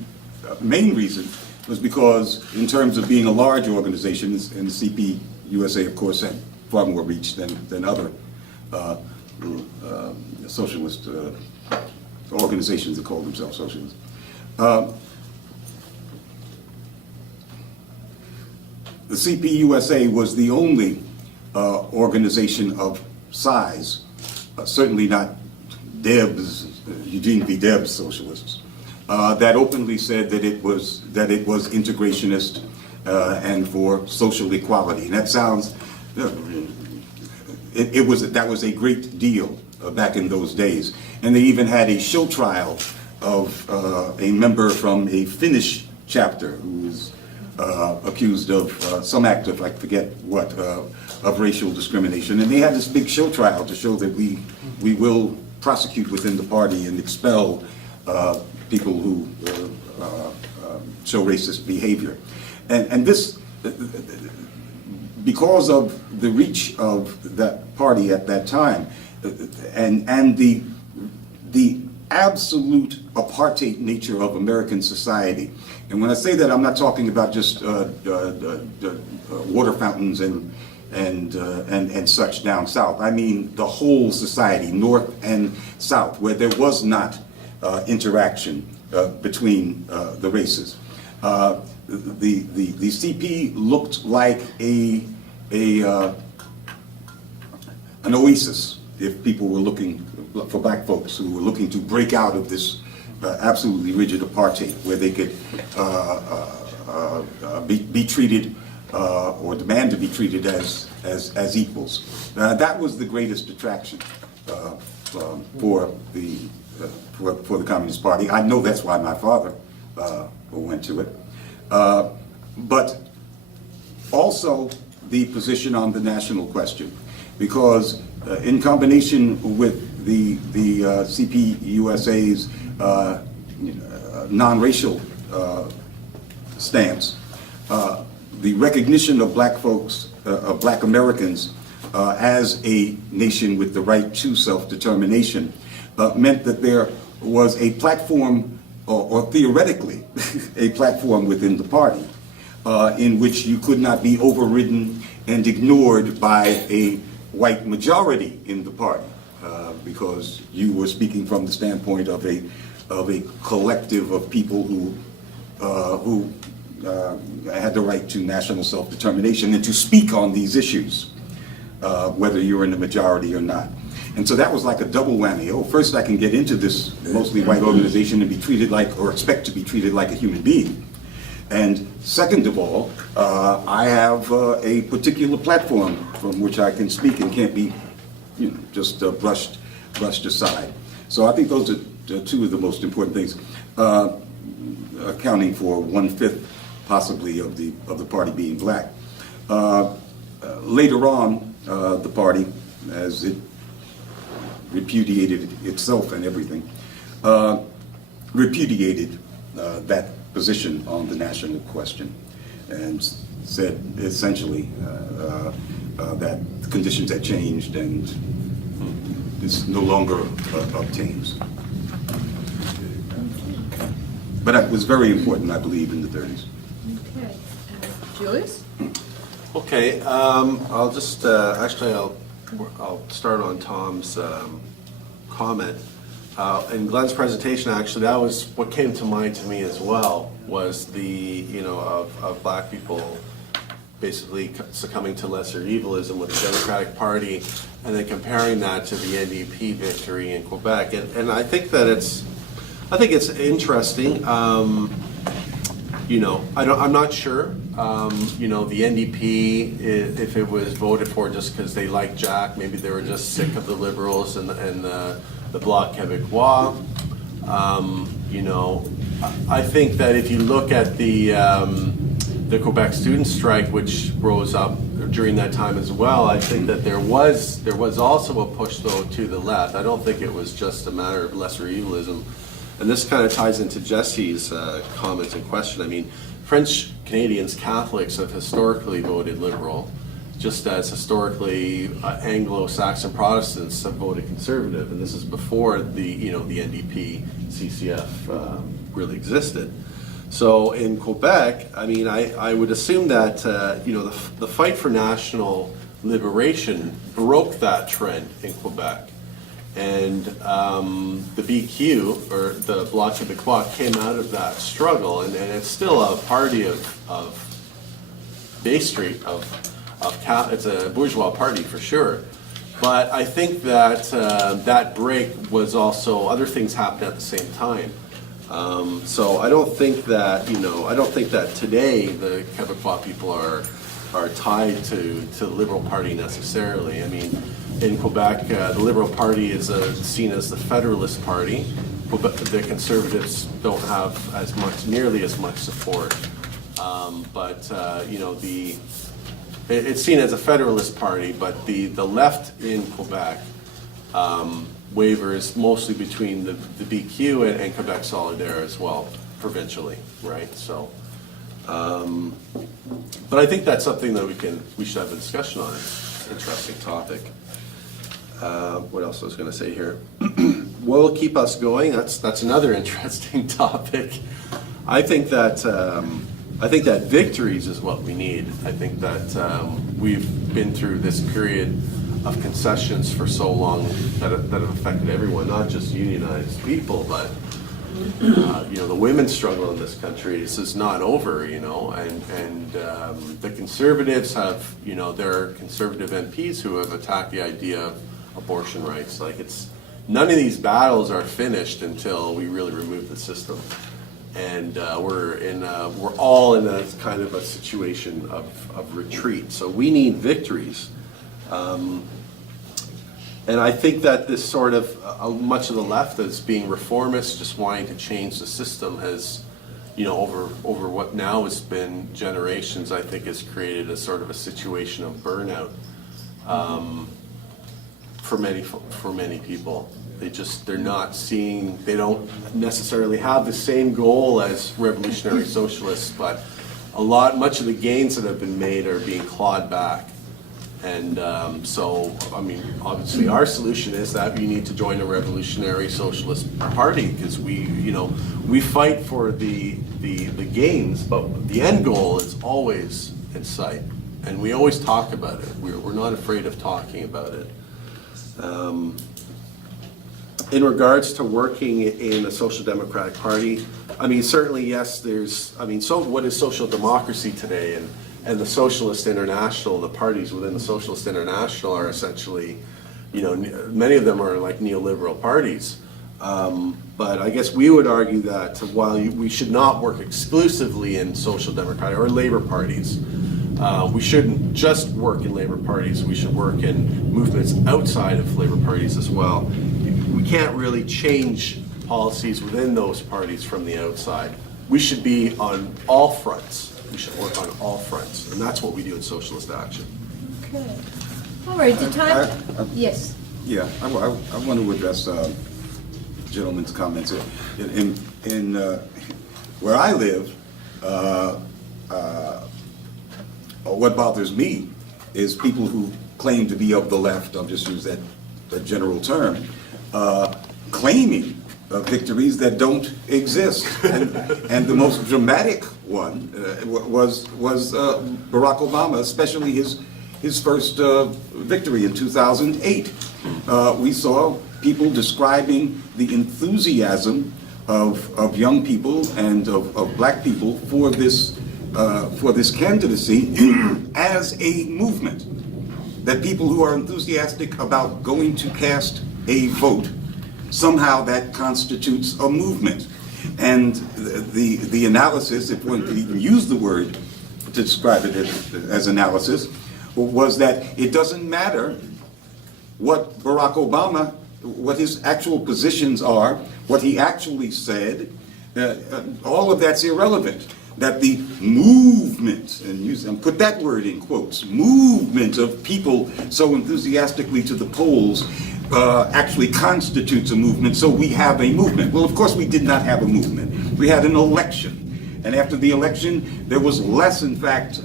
main reason was because, in terms of being a large organization, and the CP USA, of course, had far more reach than other socialist organizations that call themselves socialists. The CP USA was the only organization of size, certainly not Debs, Eugene V. Debs socialists, that openly said that it was integrationist and for social equality. And that sounds that was a great deal back in those days. And they even had a show trial of a member from a Finnish chapter who was accused of some act of, I forget what, of racial discrimination. And they had this big show trial to show that we will prosecute within the party and expel people who show racist behavior. And this, because of the reach of that party at that time, and the absolute apartheid nature of American society. And when I say that, I'm not talking about just water fountains and such down south. I mean the whole society, north and south, where there was not interaction between the races. The CP looked like an oasis if people were looking for black folks who were looking to break out of this absolutely rigid apartheid, where they could be treated or demand to be treated as equals. That was the greatest attraction for the Communist Party. I know that's why my father went to it. But also the position on the national question, because in combination with the CPUSA's non-racial stance, the recognition of black folks, of black Americans as a nation with the right to self-determination meant that there was a platform, or theoretically a platform within the party in which you could not be overridden and ignored by a white majority in the party, because you were speaking from the standpoint of a collective of people who had the right to national self-determination and to speak on these issues, whether you're in the majority or not. And so that was like a double whammy. Oh, first I can get into this mostly white organization and be treated like, or expect to be treated like a human being. And second of all, I have a particular platform from which I can speak and can't be, just brushed aside. So I think those are two of the most important things, accounting for 1/5 possibly of the party being black. Later on, the party, as it repudiated itself and everything, repudiated that position on the national question and said essentially that conditions had changed and this no longer obtains. But that was very important, I believe, in the 30s. Okay. Julius? Okay, I'll just, actually I'll start on Tom's comment. In Glen's presentation, actually, that was what came to mind to me as well, was the, of black people basically succumbing to lesser evilism with the Democratic Party, and then comparing that to the NDP victory in Quebec. And I think that it's interesting. I'm not sure. The NDP, if it was voted for just because they liked Jack, maybe they were just sick of the Liberals and the Bloc Québécois. I think that if you look at the Quebec student strike, which rose up during that time as well, I think that there was also a push though to the left. I don't think it was just a matter of lesser evilism. And this kind of ties into Jesse's comments and question. I mean, French Canadians, Catholics, have historically voted Liberal, just as historically Anglo-Saxon Protestants have voted Conservative, and this is before the NDP CCF really existed. So in Quebec, I mean, I would assume that the fight for national liberation broke that trend in Quebec. And the BQ, or the Bloc Québécois, came out of that struggle, and it's still a party of Bay Street, it's a bourgeois party for sure. But I think that that break was also, other things happened at the same time. So I don't think that, today the Québécois people are are tied to the Liberal Party necessarily. I mean, in Quebec, the Liberal Party is seen as the Federalist Party. The Conservatives don't have nearly as much support. It's seen as a Federalist Party, but the left in Quebec wavers mostly between the BQ and Quebec Solidaire as well, provincially, right? So, but I think that's something that we should have a discussion on. It's an interesting topic. What else I was going to say here? What'll keep us going? That's another interesting topic. I think that victories is what we need. I think that we've been through this period of concessions for so long that have affected everyone, not just unionized people, but the women's struggle in this country is not over, and the Conservatives have, there are Conservative MPs who have attacked the idea of abortion rights. None of these battles are finished until we really remove the system. And we're all in a kind of a situation of retreat. So we need victories. And I think that this sort of, much of the left as being reformist, just wanting to change the system has, over what now has been generations, I think has created a sort of a situation of burnout for many people. They're not seeing, they don't necessarily have the same goal as revolutionary socialists, but much of the gains that have been made are being clawed back. And obviously our solution is that you need to join a revolutionary socialist party, because we fight for the gains, but the end goal is always in sight. And we always talk about it. We're not afraid of talking about it. In regards to working in the Social Democratic Party, certainly yes, what is social democracy today? And the Socialist International, the parties within the Socialist International are essentially, many of them are like neoliberal parties. But I guess we would argue that while we should not work exclusively in Social Democratic or Labour parties, we shouldn't just work in Labour parties, we should work in movements outside of Labour parties as well. We can't really change policies within those parties from the outside. We should be on all fronts. We should work on all fronts, and that's what we do in Socialist Action. Okay. All right, the time, yes. Yeah, I want to address the gentleman's comments. In where I live, what bothers me is people who claim to be of the left, I'll just use that general term, claiming victories that don't exist. And the most dramatic one was Barack Obama, especially his first victory in 2008. We saw people describing the enthusiasm of young people and of black people for this candidacy as a movement. That people who are enthusiastic about going to cast a vote, somehow that constitutes a movement. And the analysis, if one could even use the word to describe it as analysis, was that it doesn't matter what Barack Obama, what his actual positions are, what he actually said, all of that's irrelevant. That the movement, and put that word in quotes, movement of people so enthusiastically to the polls actually constitutes a movement, so we have a movement. Well, of course we did not have a movement. We had an election. And after the election, there was less, in fact,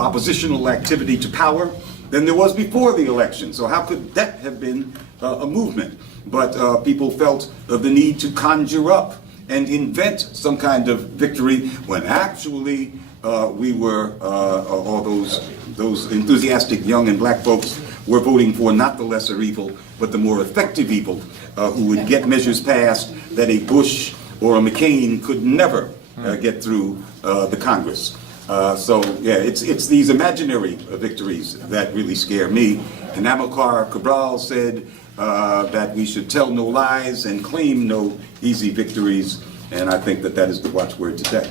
oppositional activity to power than there was before the election. So how could that have been a movement? But people felt the need to conjure up and invent some kind of victory when actually we were, all those enthusiastic young and black folks were voting for not the lesser evil, but the more effective evil, who would get measures passed that a Bush or a McCain could never get through the Congress. So yeah, it's these imaginary victories that really scare me. And Amilcar Cabral said that we should tell no lies and claim no easy victories, and I think that is the watchword today.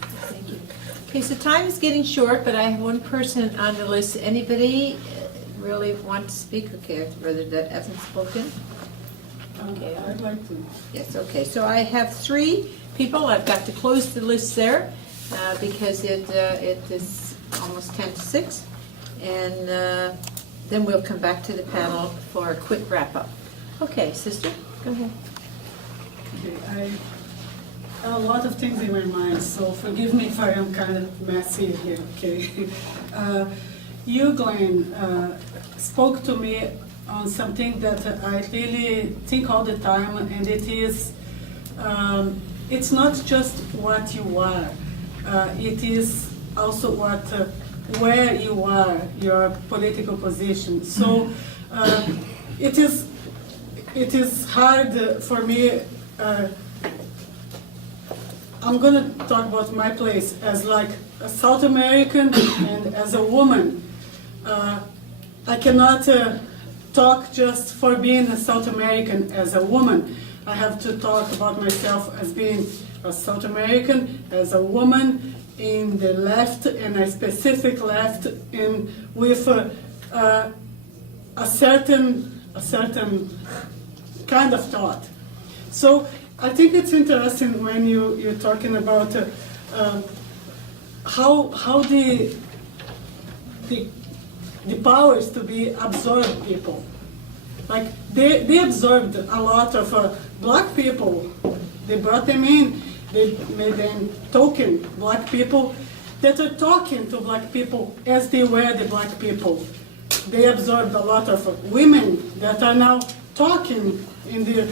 Thank you. Okay, so time is getting short, but I have one person on the list. Anybody really want to speak? Okay, rather that hasn't spoken. Okay, I'd like to. Yes, okay, so I have 3 people. I've got to close the list there because it is almost 10 to 6. And then we'll come back to the panel for a quick wrap-up. Okay, sister, go ahead. Okay, a lot of things in my mind, so forgive me if I am kind of messy here, okay? You, Glenn, spoke to me on something that I really think all the time, and it is, it's not just what you are, it is also where you are, your political position. So it is hard for me. I'm going to talk about my place as like a South American and as a woman. I cannot talk just for being a South American as a woman. I have to talk about myself as being a South American, as a woman in the left, and a specific left, in with a certain kind of thought. So I think it's interesting when you're talking about how the powers to be absorbed people. Like they absorbed a lot of black people. They brought them in. They made them token black people that are talking to black people as they were the black people. They absorbed a lot of women that are now talking in the,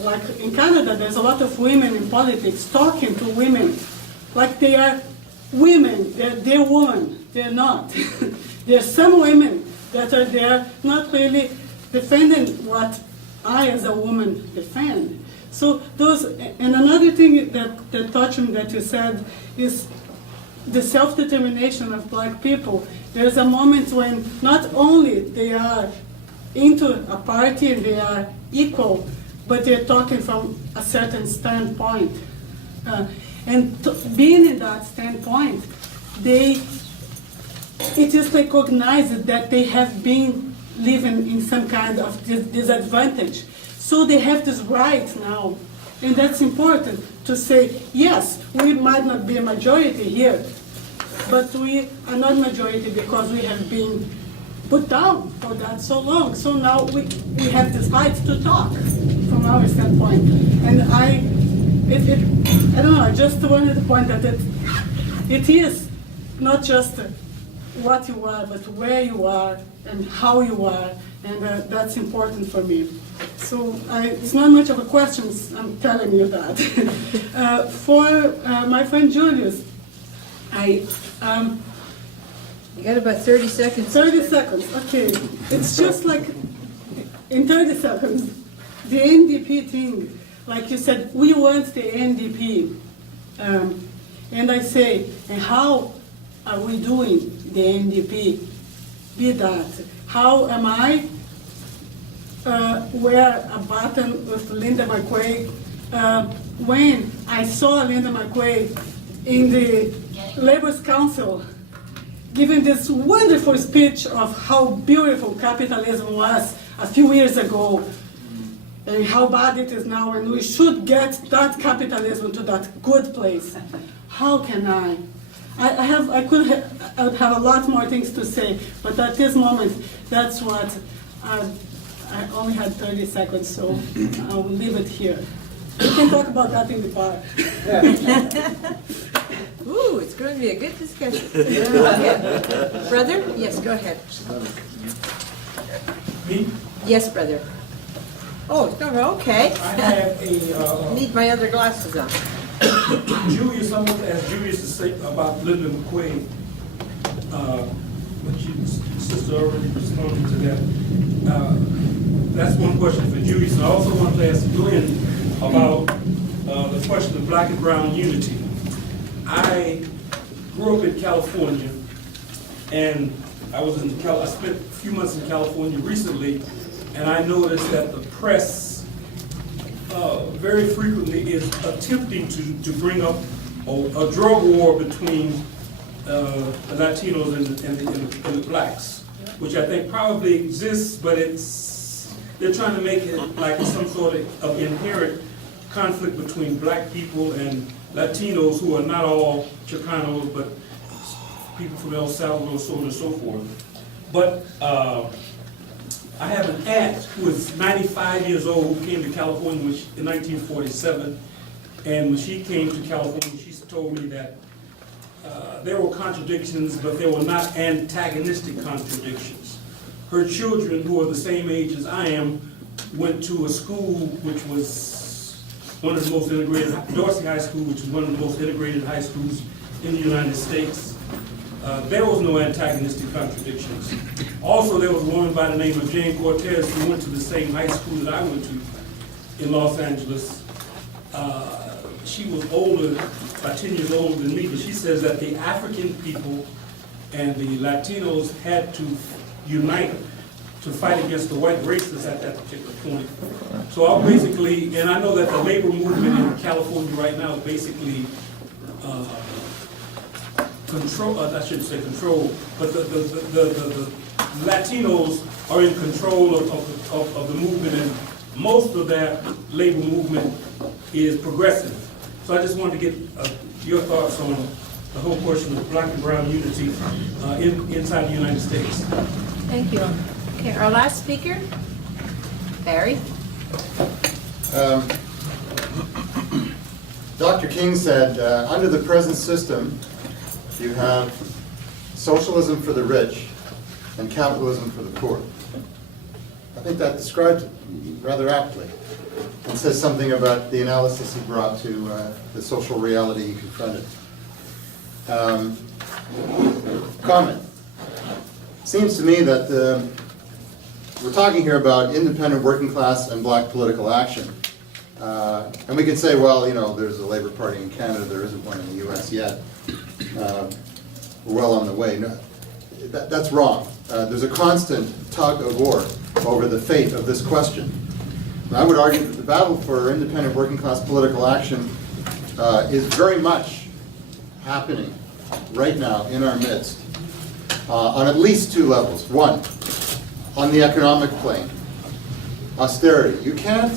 like in Canada, there's a lot of women in politics talking to women like they are women. They're women. They're not. There are some women that are there not really defending what I as a woman defend. So those, and another thing that touched me that you said is the self-determination of black people. There's a moment when not only they are into a party and they are equal, but they're talking from a certain standpoint. Being in that standpoint, it is recognized that they have been living in some kind of disadvantage. So they have this right now. And that's important to say, yes, we might not be a majority here, but we are not majority because we have been put down for that so long. So now we have this right to talk from our standpoint. And I don't know, I just wanted to point out that it is not just what you are, but where you are and how you are, and that's important for me. So it's not much of a question, I'm telling you that. For my friend Julius, You got about 30 seconds. 30 seconds, okay. It's just like, in 30 seconds, the NDP thing, like you said, we want the NDP. And I say, and how are we doing the NDP? Be that. How am I wear a button with Linda McQuaig? When I saw Linda McQuaig in the Labour's Council giving this wonderful speech of how beautiful capitalism was a few years ago and how bad it is now, and we should get that capitalism to that good place. How can I? I would have a lot more things to say, but at this moment, that's what I only had 30 seconds, so I'll leave it here. We can talk about that in the bar. Ooh, it's going to be a good discussion. Okay. Brother? Yes, go ahead. Me? Yes, brother. Oh, no, okay. I have a, Need my other glasses on. Julius, I want to ask Julius to say about Linda McQuaig, but your sister already responded to that. That's one question for Julius. I also want to ask Glenn about the question of black and brown unity. I grew up in California, and I spent a few months in California recently, and I noticed that the press very frequently is attempting to bring up a drug war between the Latinos and the blacks, which I think probably exists, but they're trying to make it like some sort of inherent conflict between black people and Latinos who are not all Chicanos, but people from El Salvador, so on and so forth. But I have an aunt who is 95 years old who came to California in 1947, and when she came to California, she told me that there were contradictions, but they were not antagonistic contradictions. Her children, who are the same age as I am, went to a school which was one of the most integrated, Dorsey High School, which is one of the most integrated high schools in the United States. There was no antagonistic contradictions. Also, there was a woman by the name of Jane Cortez who went to the same high school that I went to in Los Angeles. She was older, about 10 years older than me, but she says that the African people and the Latinos had to unite to fight against the white racists at that particular point. So I'll basically, and I know that the labor movement in California right now is basically control, I shouldn't say control, but the Latinos are in control of the movement, and most of that labor movement is progressive. So I just wanted to get your thoughts on the whole question of black and brown unity inside the United States. Thank you. Okay, our last speaker, Barry. Dr. King said, under the present system, you have socialism for the rich and capitalism for the poor. I think that describes it rather aptly and says something about the analysis he brought to the social reality he confronted. Comment. Seems to me that we're talking here about independent working class and black political action. And we can say, well, you know, there's a Labour Party in Canada, there isn't one in the US yet. We're well on the way. No, that's wrong. There's a constant tug of war over the fate of this question. And I would argue that the battle for independent working class political action is very much happening right now in our midst on at least two levels. One, on the economic plane, austerity. You can't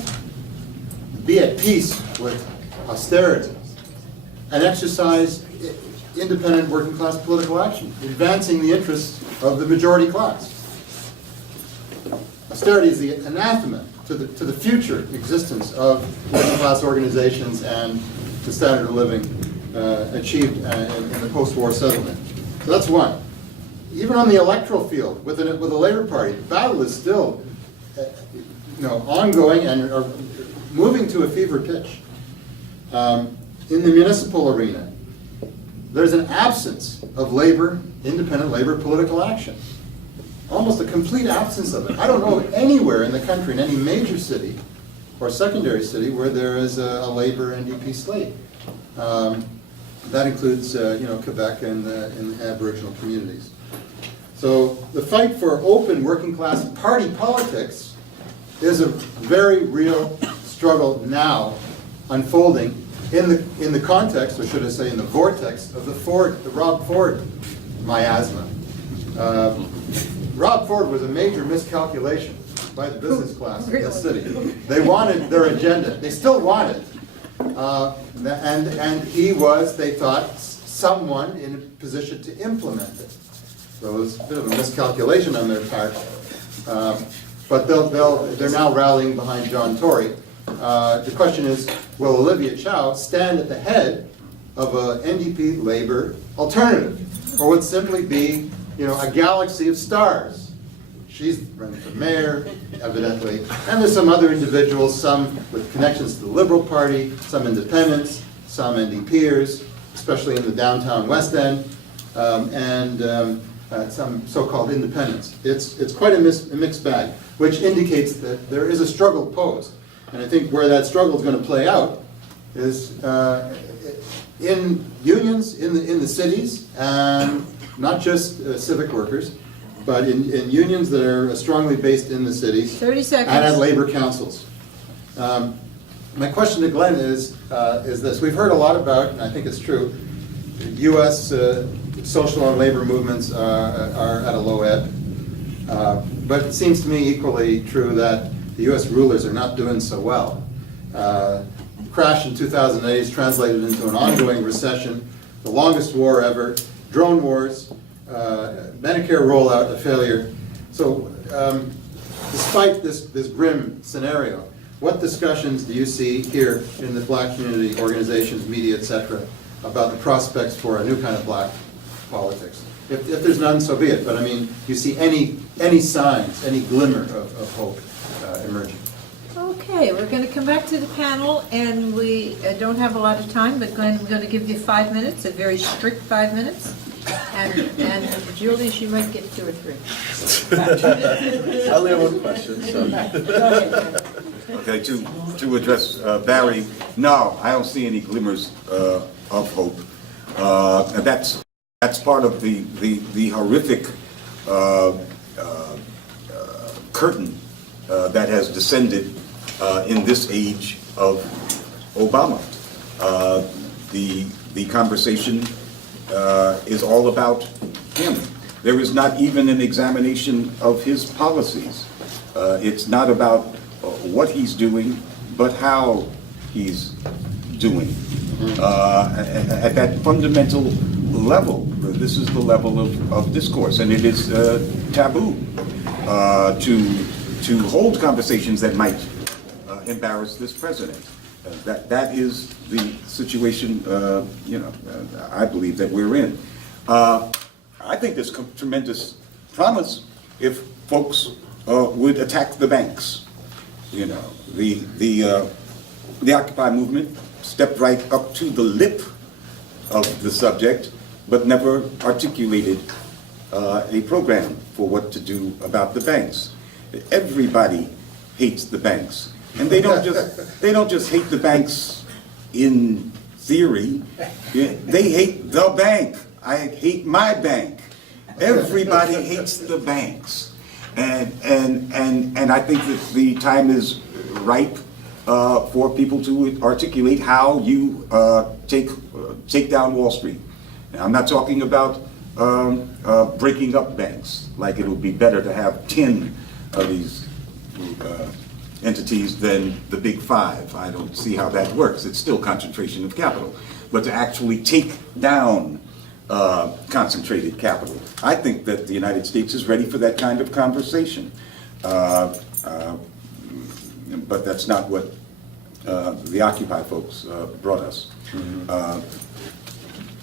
be at peace with austerity and exercise independent working class political action, advancing the interests of the majority class. Austerity is the anathema to the future existence of working class organizations and the standard of living achieved in the post-war settlement. So that's one. Even on the electoral field, with a Labour Party, the battle is still ongoing and moving to a fever pitch. In the municipal arena, there's an absence of independent labor political action. Almost a complete absence of it. I don't know anywhere in the country, in any major city or secondary city, where there is a Labour NDP slate. That includes Quebec and Aboriginal communities. So the fight for open working class party politics is a very real struggle now unfolding in the context, or should I say in the vortex, of the Rob Ford miasma. Rob Ford was a major miscalculation by the business class in this city. They wanted their agenda. They still want it. And he was, they thought, someone in a position to implement it. So it was a bit of a miscalculation on their part. But they're now rallying behind John Tory. The question is, will Olivia Chow stand at the head of a NDP Labour alternative? Or would it simply be, a galaxy of stars? She's running for mayor, evidently, and there's some other individuals, some with connections to the Liberal Party, some independents, some NDPers, especially in the downtown West End, and some so-called independents. It's quite a mixed bag, which indicates that there is a struggle posed. And I think where that struggle is going to play out is in unions in the cities, and not just civic workers, but in unions that are strongly based in the cities 30 seconds. and at labor councils. My question to Glenn is this. We've heard a lot about, and I think it's true, U.S. social and labor movements are at a low ebb. But it seems to me equally true that the U.S. rulers are not doing so well. Crash in 2008 is translated into an ongoing recession, the longest war ever, drone wars, Medicare rollout a failure. So despite this grim scenario, what discussions do you see here in the black community, organizations, media, etc., about the prospects for a new kind of black politics? If there's none, so be it. But I mean, you see any signs, any glimmer of hope emerging? Okay, we're going to come back to the panel, and we don't have a lot of time, but Glenn, we're going to give you 5 minutes, a very strict 5 minutes. And Julius, you might get 2 or 3. I only have one question, so. Okay, to address Barry, no, I don't see any glimmers of hope. And that's part of the horrific curtain that has descended in this age of Obama. The conversation is all about him. There is not even an examination of his policies. It's not about what he's doing, but how he's doing. At that fundamental level, this is the level of discourse, and it is taboo to hold conversations that might embarrass this president. That is the situation, I believe that we're in. I think there's tremendous promise if folks would attack the banks. You know, the Occupy movement stepped right up to the lip of the subject, but never articulated a program for what to do about the banks. Everybody hates the banks. And they don't just hate the banks in theory. They hate the bank. I hate my bank. Everybody hates the banks. And I think that the time is ripe for people to articulate how you take down Wall Street. Now, I'm not talking about breaking up banks, like it would be better to have 10 of these entities than the big 5. I don't see how that works. It's still concentration of capital. But to actually take down concentrated capital, I think that the United States is ready for that kind of conversation. But that's not what the Occupy folks brought us.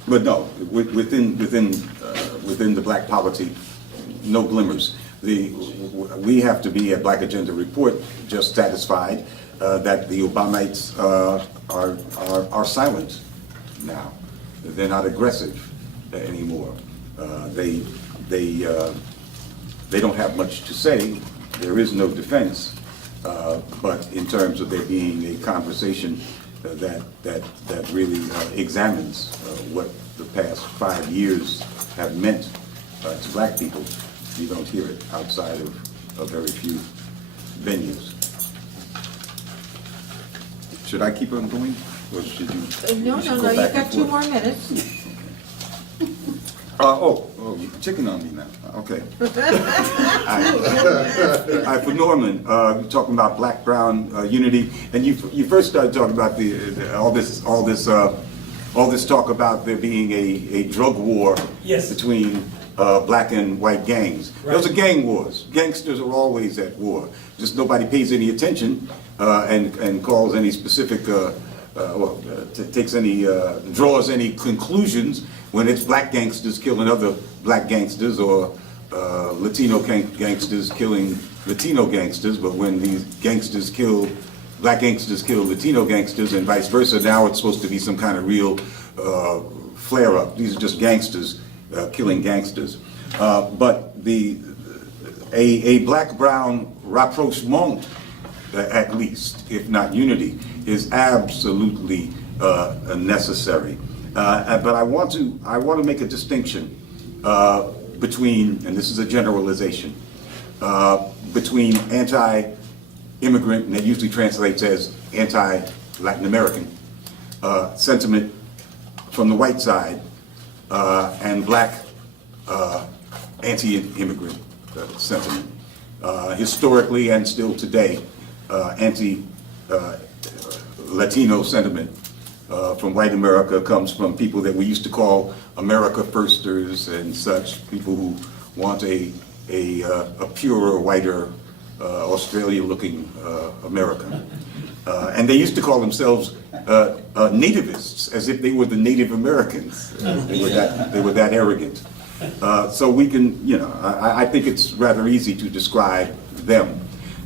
But no, within the black polity, no glimmers. We have to be at Black Agenda Report just satisfied that the Obamites are silent now. They're not aggressive anymore. They don't have much to say. There is no defense. But in terms of there being a conversation that really examines what the past 5 years have meant to black people, you don't hear it outside of very few venues. Should I keep on going, or should you? No, you should no, go you back got and 2 forth? more minutes. You're chicken on me now. Okay. For Norman, you're talking about black-brown unity, and you first started talking about all this talk about there being a drug war between black and white gangs. Right. Those are gang wars. Gangsters are always at war. Just nobody pays any attention and calls any specific, draws any conclusions when it's black gangsters killing other black gangsters or Latino gangsters killing Latino gangsters. But when these black gangsters kill Latino gangsters and vice versa, now it's supposed to be some kind of real flare-up. These are just gangsters killing gangsters. But a black-brown rapprochement, at least, if not unity, is absolutely necessary. But I want to make a distinction between, and this is a generalization, between anti-immigrant, and that usually translates as anti-Latin American sentiment from the white side, and black anti-immigrant sentiment. Historically and still today, anti-Latino sentiment from white America comes from people that we used to call America Firsters and such, people who want a purer, whiter, Australia-looking America. And they used to call themselves nativists, as if they were the Native Americans. They were that arrogant. So we can, I think it's rather easy to describe them.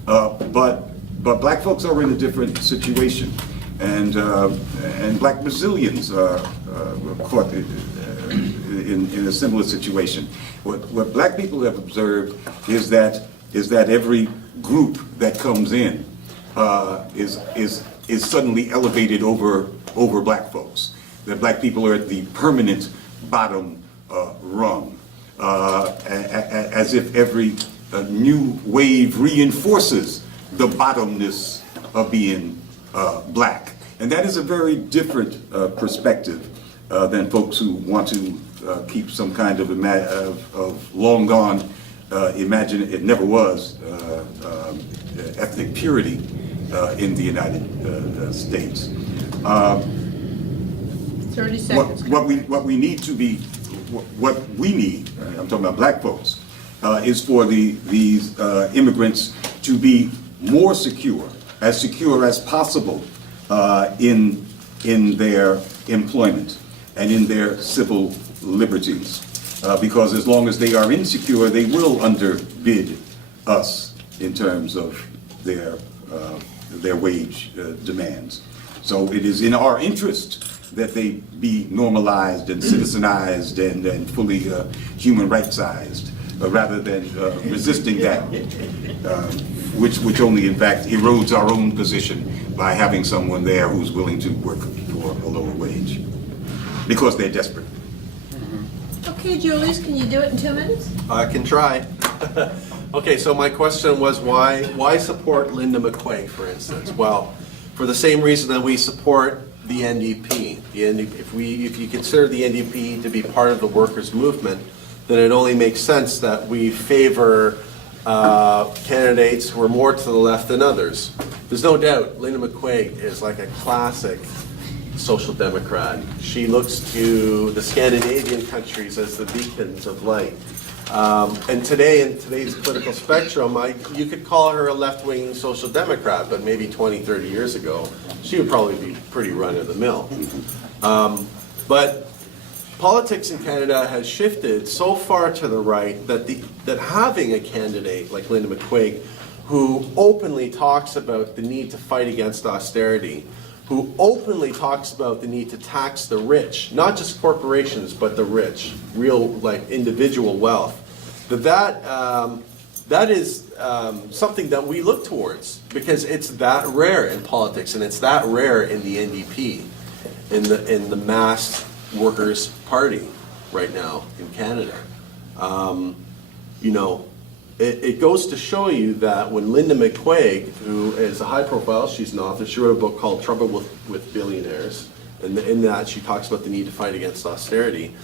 But black folks are in a different situation, and black Brazilians are caught in a similar situation. What black people have observed is that every group that comes in is suddenly elevated over black folks. That black people are at the permanent bottom rung, as if every new wave reinforces the bottomness of being black. And that is a very different perspective than folks who want to keep some kind of long gone, imagine it never was, ethnic purity in the United States. 30 seconds. What we need to be, what we need, I'm talking about black folks, is for these immigrants to be more secure as possible in their employment and in their civil liberties. Because as long as they are insecure, they will underbid us in terms of their wage demands. So it is in our interest that they be normalized and citizenized and fully human rightsized, rather than resisting that, which only in fact erodes our own position by having someone there who's willing to work for a lower wage, because they're desperate. Okay, Julius, can you do it in 2 minutes? I can try. Okay, so my question was why support Linda McQuaig, for instance? Well, for the same reason that we support the NDP. If you consider the NDP to be part of the workers' movement, then it only makes sense that we favor candidates who are more to the left than others. There's no doubt Linda McQuaig is like a classic social democrat. She looks to the Scandinavian countries as the beacons of light. And today, in today's political spectrum, you could call her a left-wing social democrat, but maybe 20, 30 years ago, she would probably be pretty run-of-the-mill. But politics in Canada has shifted so far to the right that having a candidate like Linda McQuaig, who openly talks about the need to fight against austerity, who openly talks about the need to tax the rich, not just corporations, but the rich, real like individual wealth, that is something that we look towards, because it's that rare in politics, and it's that rare in the NDP, in the mass workers' party right now in Canada. It goes to show you that when Linda McQuaig, who is a high profile, she's an author, she wrote a book called Trouble with Billionaires, and in that she talks about the need to fight against austerity,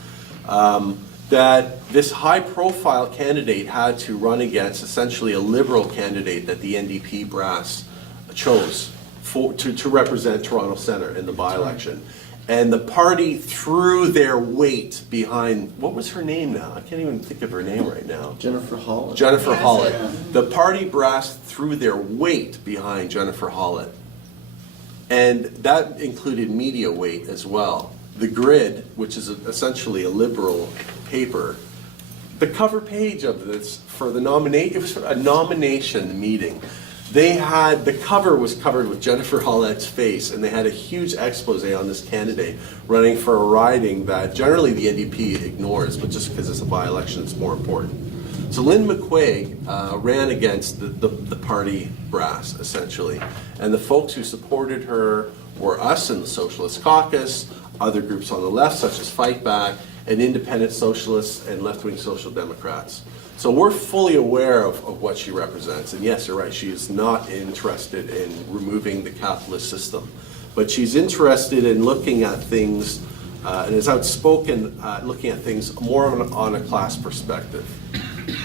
that this high profile candidate had to run against essentially a liberal candidate that the NDP brass chose to represent Toronto Centre in the by-election. And the party threw their weight behind, what was her name now? I can't even think of her name right now. Jennifer Hollett. Jennifer Hollett. The party brass threw their weight behind Jennifer Hollett. And that included media weight as well. The Grid, which is essentially a liberal paper, the cover page of this for the nomination, it was a nomination meeting. The cover was covered with Jennifer Hollett's face, and they had a huge expose on this candidate running for a riding that generally the NDP ignores, but just because it's a by-election, it's more important. So Lynn McQuaig ran against the party brass, essentially. And the folks who supported her were us in the Socialist Caucus, other groups on the left, such as Fight Back, and independent socialists and left-wing social democrats. So we're fully aware of what she represents. And yes, you're right, she is not interested in removing the capitalist system. But she's interested in looking at things and is outspoken, looking at things more on a class perspective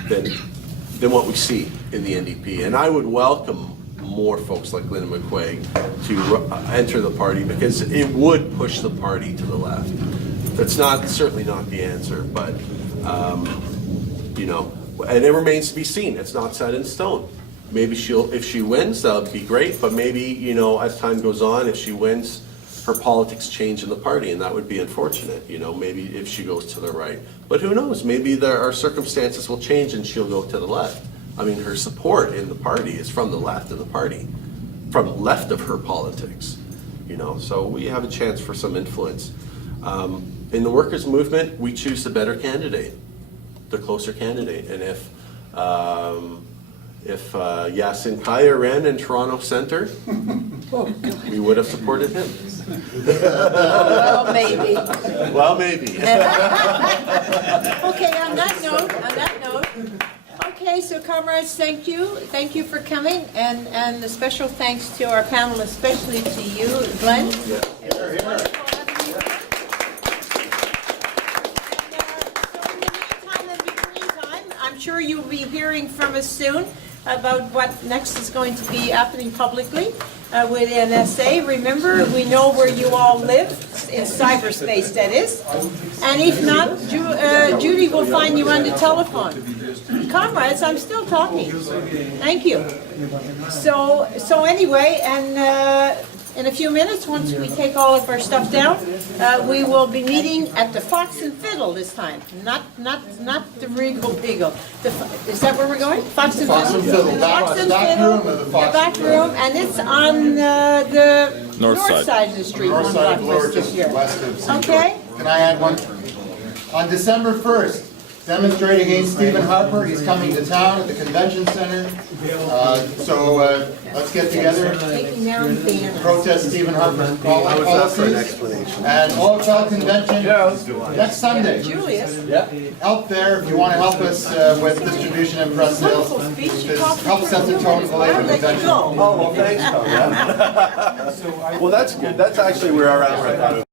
than what we see in the NDP. And I would welcome more folks like Linda McQuaig to enter the party, because it would push the party to the left. That's certainly not the answer, but you know, and it remains to be seen. It's not set in stone. Maybe if she wins, that would be great, but maybe, you know, as time goes on, if she wins, her politics change in the party, and that would be unfortunate, you know, maybe if she goes to the right. But who knows, maybe there are circumstances will change and she'll go to the left. I mean, her support in the party is from the left of the party, from left of her politics, you know, so we have a chance for some influence. In the workers' movement, we choose the better candidate, the closer candidate, and if Yasin Kaya ran in Toronto Centre, we would have supported him. Well, maybe. Well, maybe. Okay, on that note, okay, so comrades, thank you for coming, and a special thanks to our panel, especially to you, Glenn. Yeah. It was wonderful having you here. So in the meantime and between time, I'm sure you'll be hearing from us soon about what next is going to be happening publicly with NSA. Remember, we know where you all live, in cyberspace that is. And if not, Judy will find you on the telephone. Comrades, I'm still talking. Thank you. So anyway, and in a few minutes, once we take all of our stuff down, we will be meeting at the Fox and Fiddle this time, not the Regal Beagle. Is that where we're going? Fox and Fiddle? Fox and Fiddle, the back room, and it's on the north side of the street, one block west of here. Okay? Can I add one? On December 1st, demonstrate against Stephen Harper. He's coming to town at the convention center. So let's get together, protest Stephen Harper's policies. And OPSEU convention next Sunday. Julius? Help there if you want to help us with distribution and press sales. Help set the tone for the labor convention. Oh, well, thanks, Tom. Well, that's good. That's actually where our hour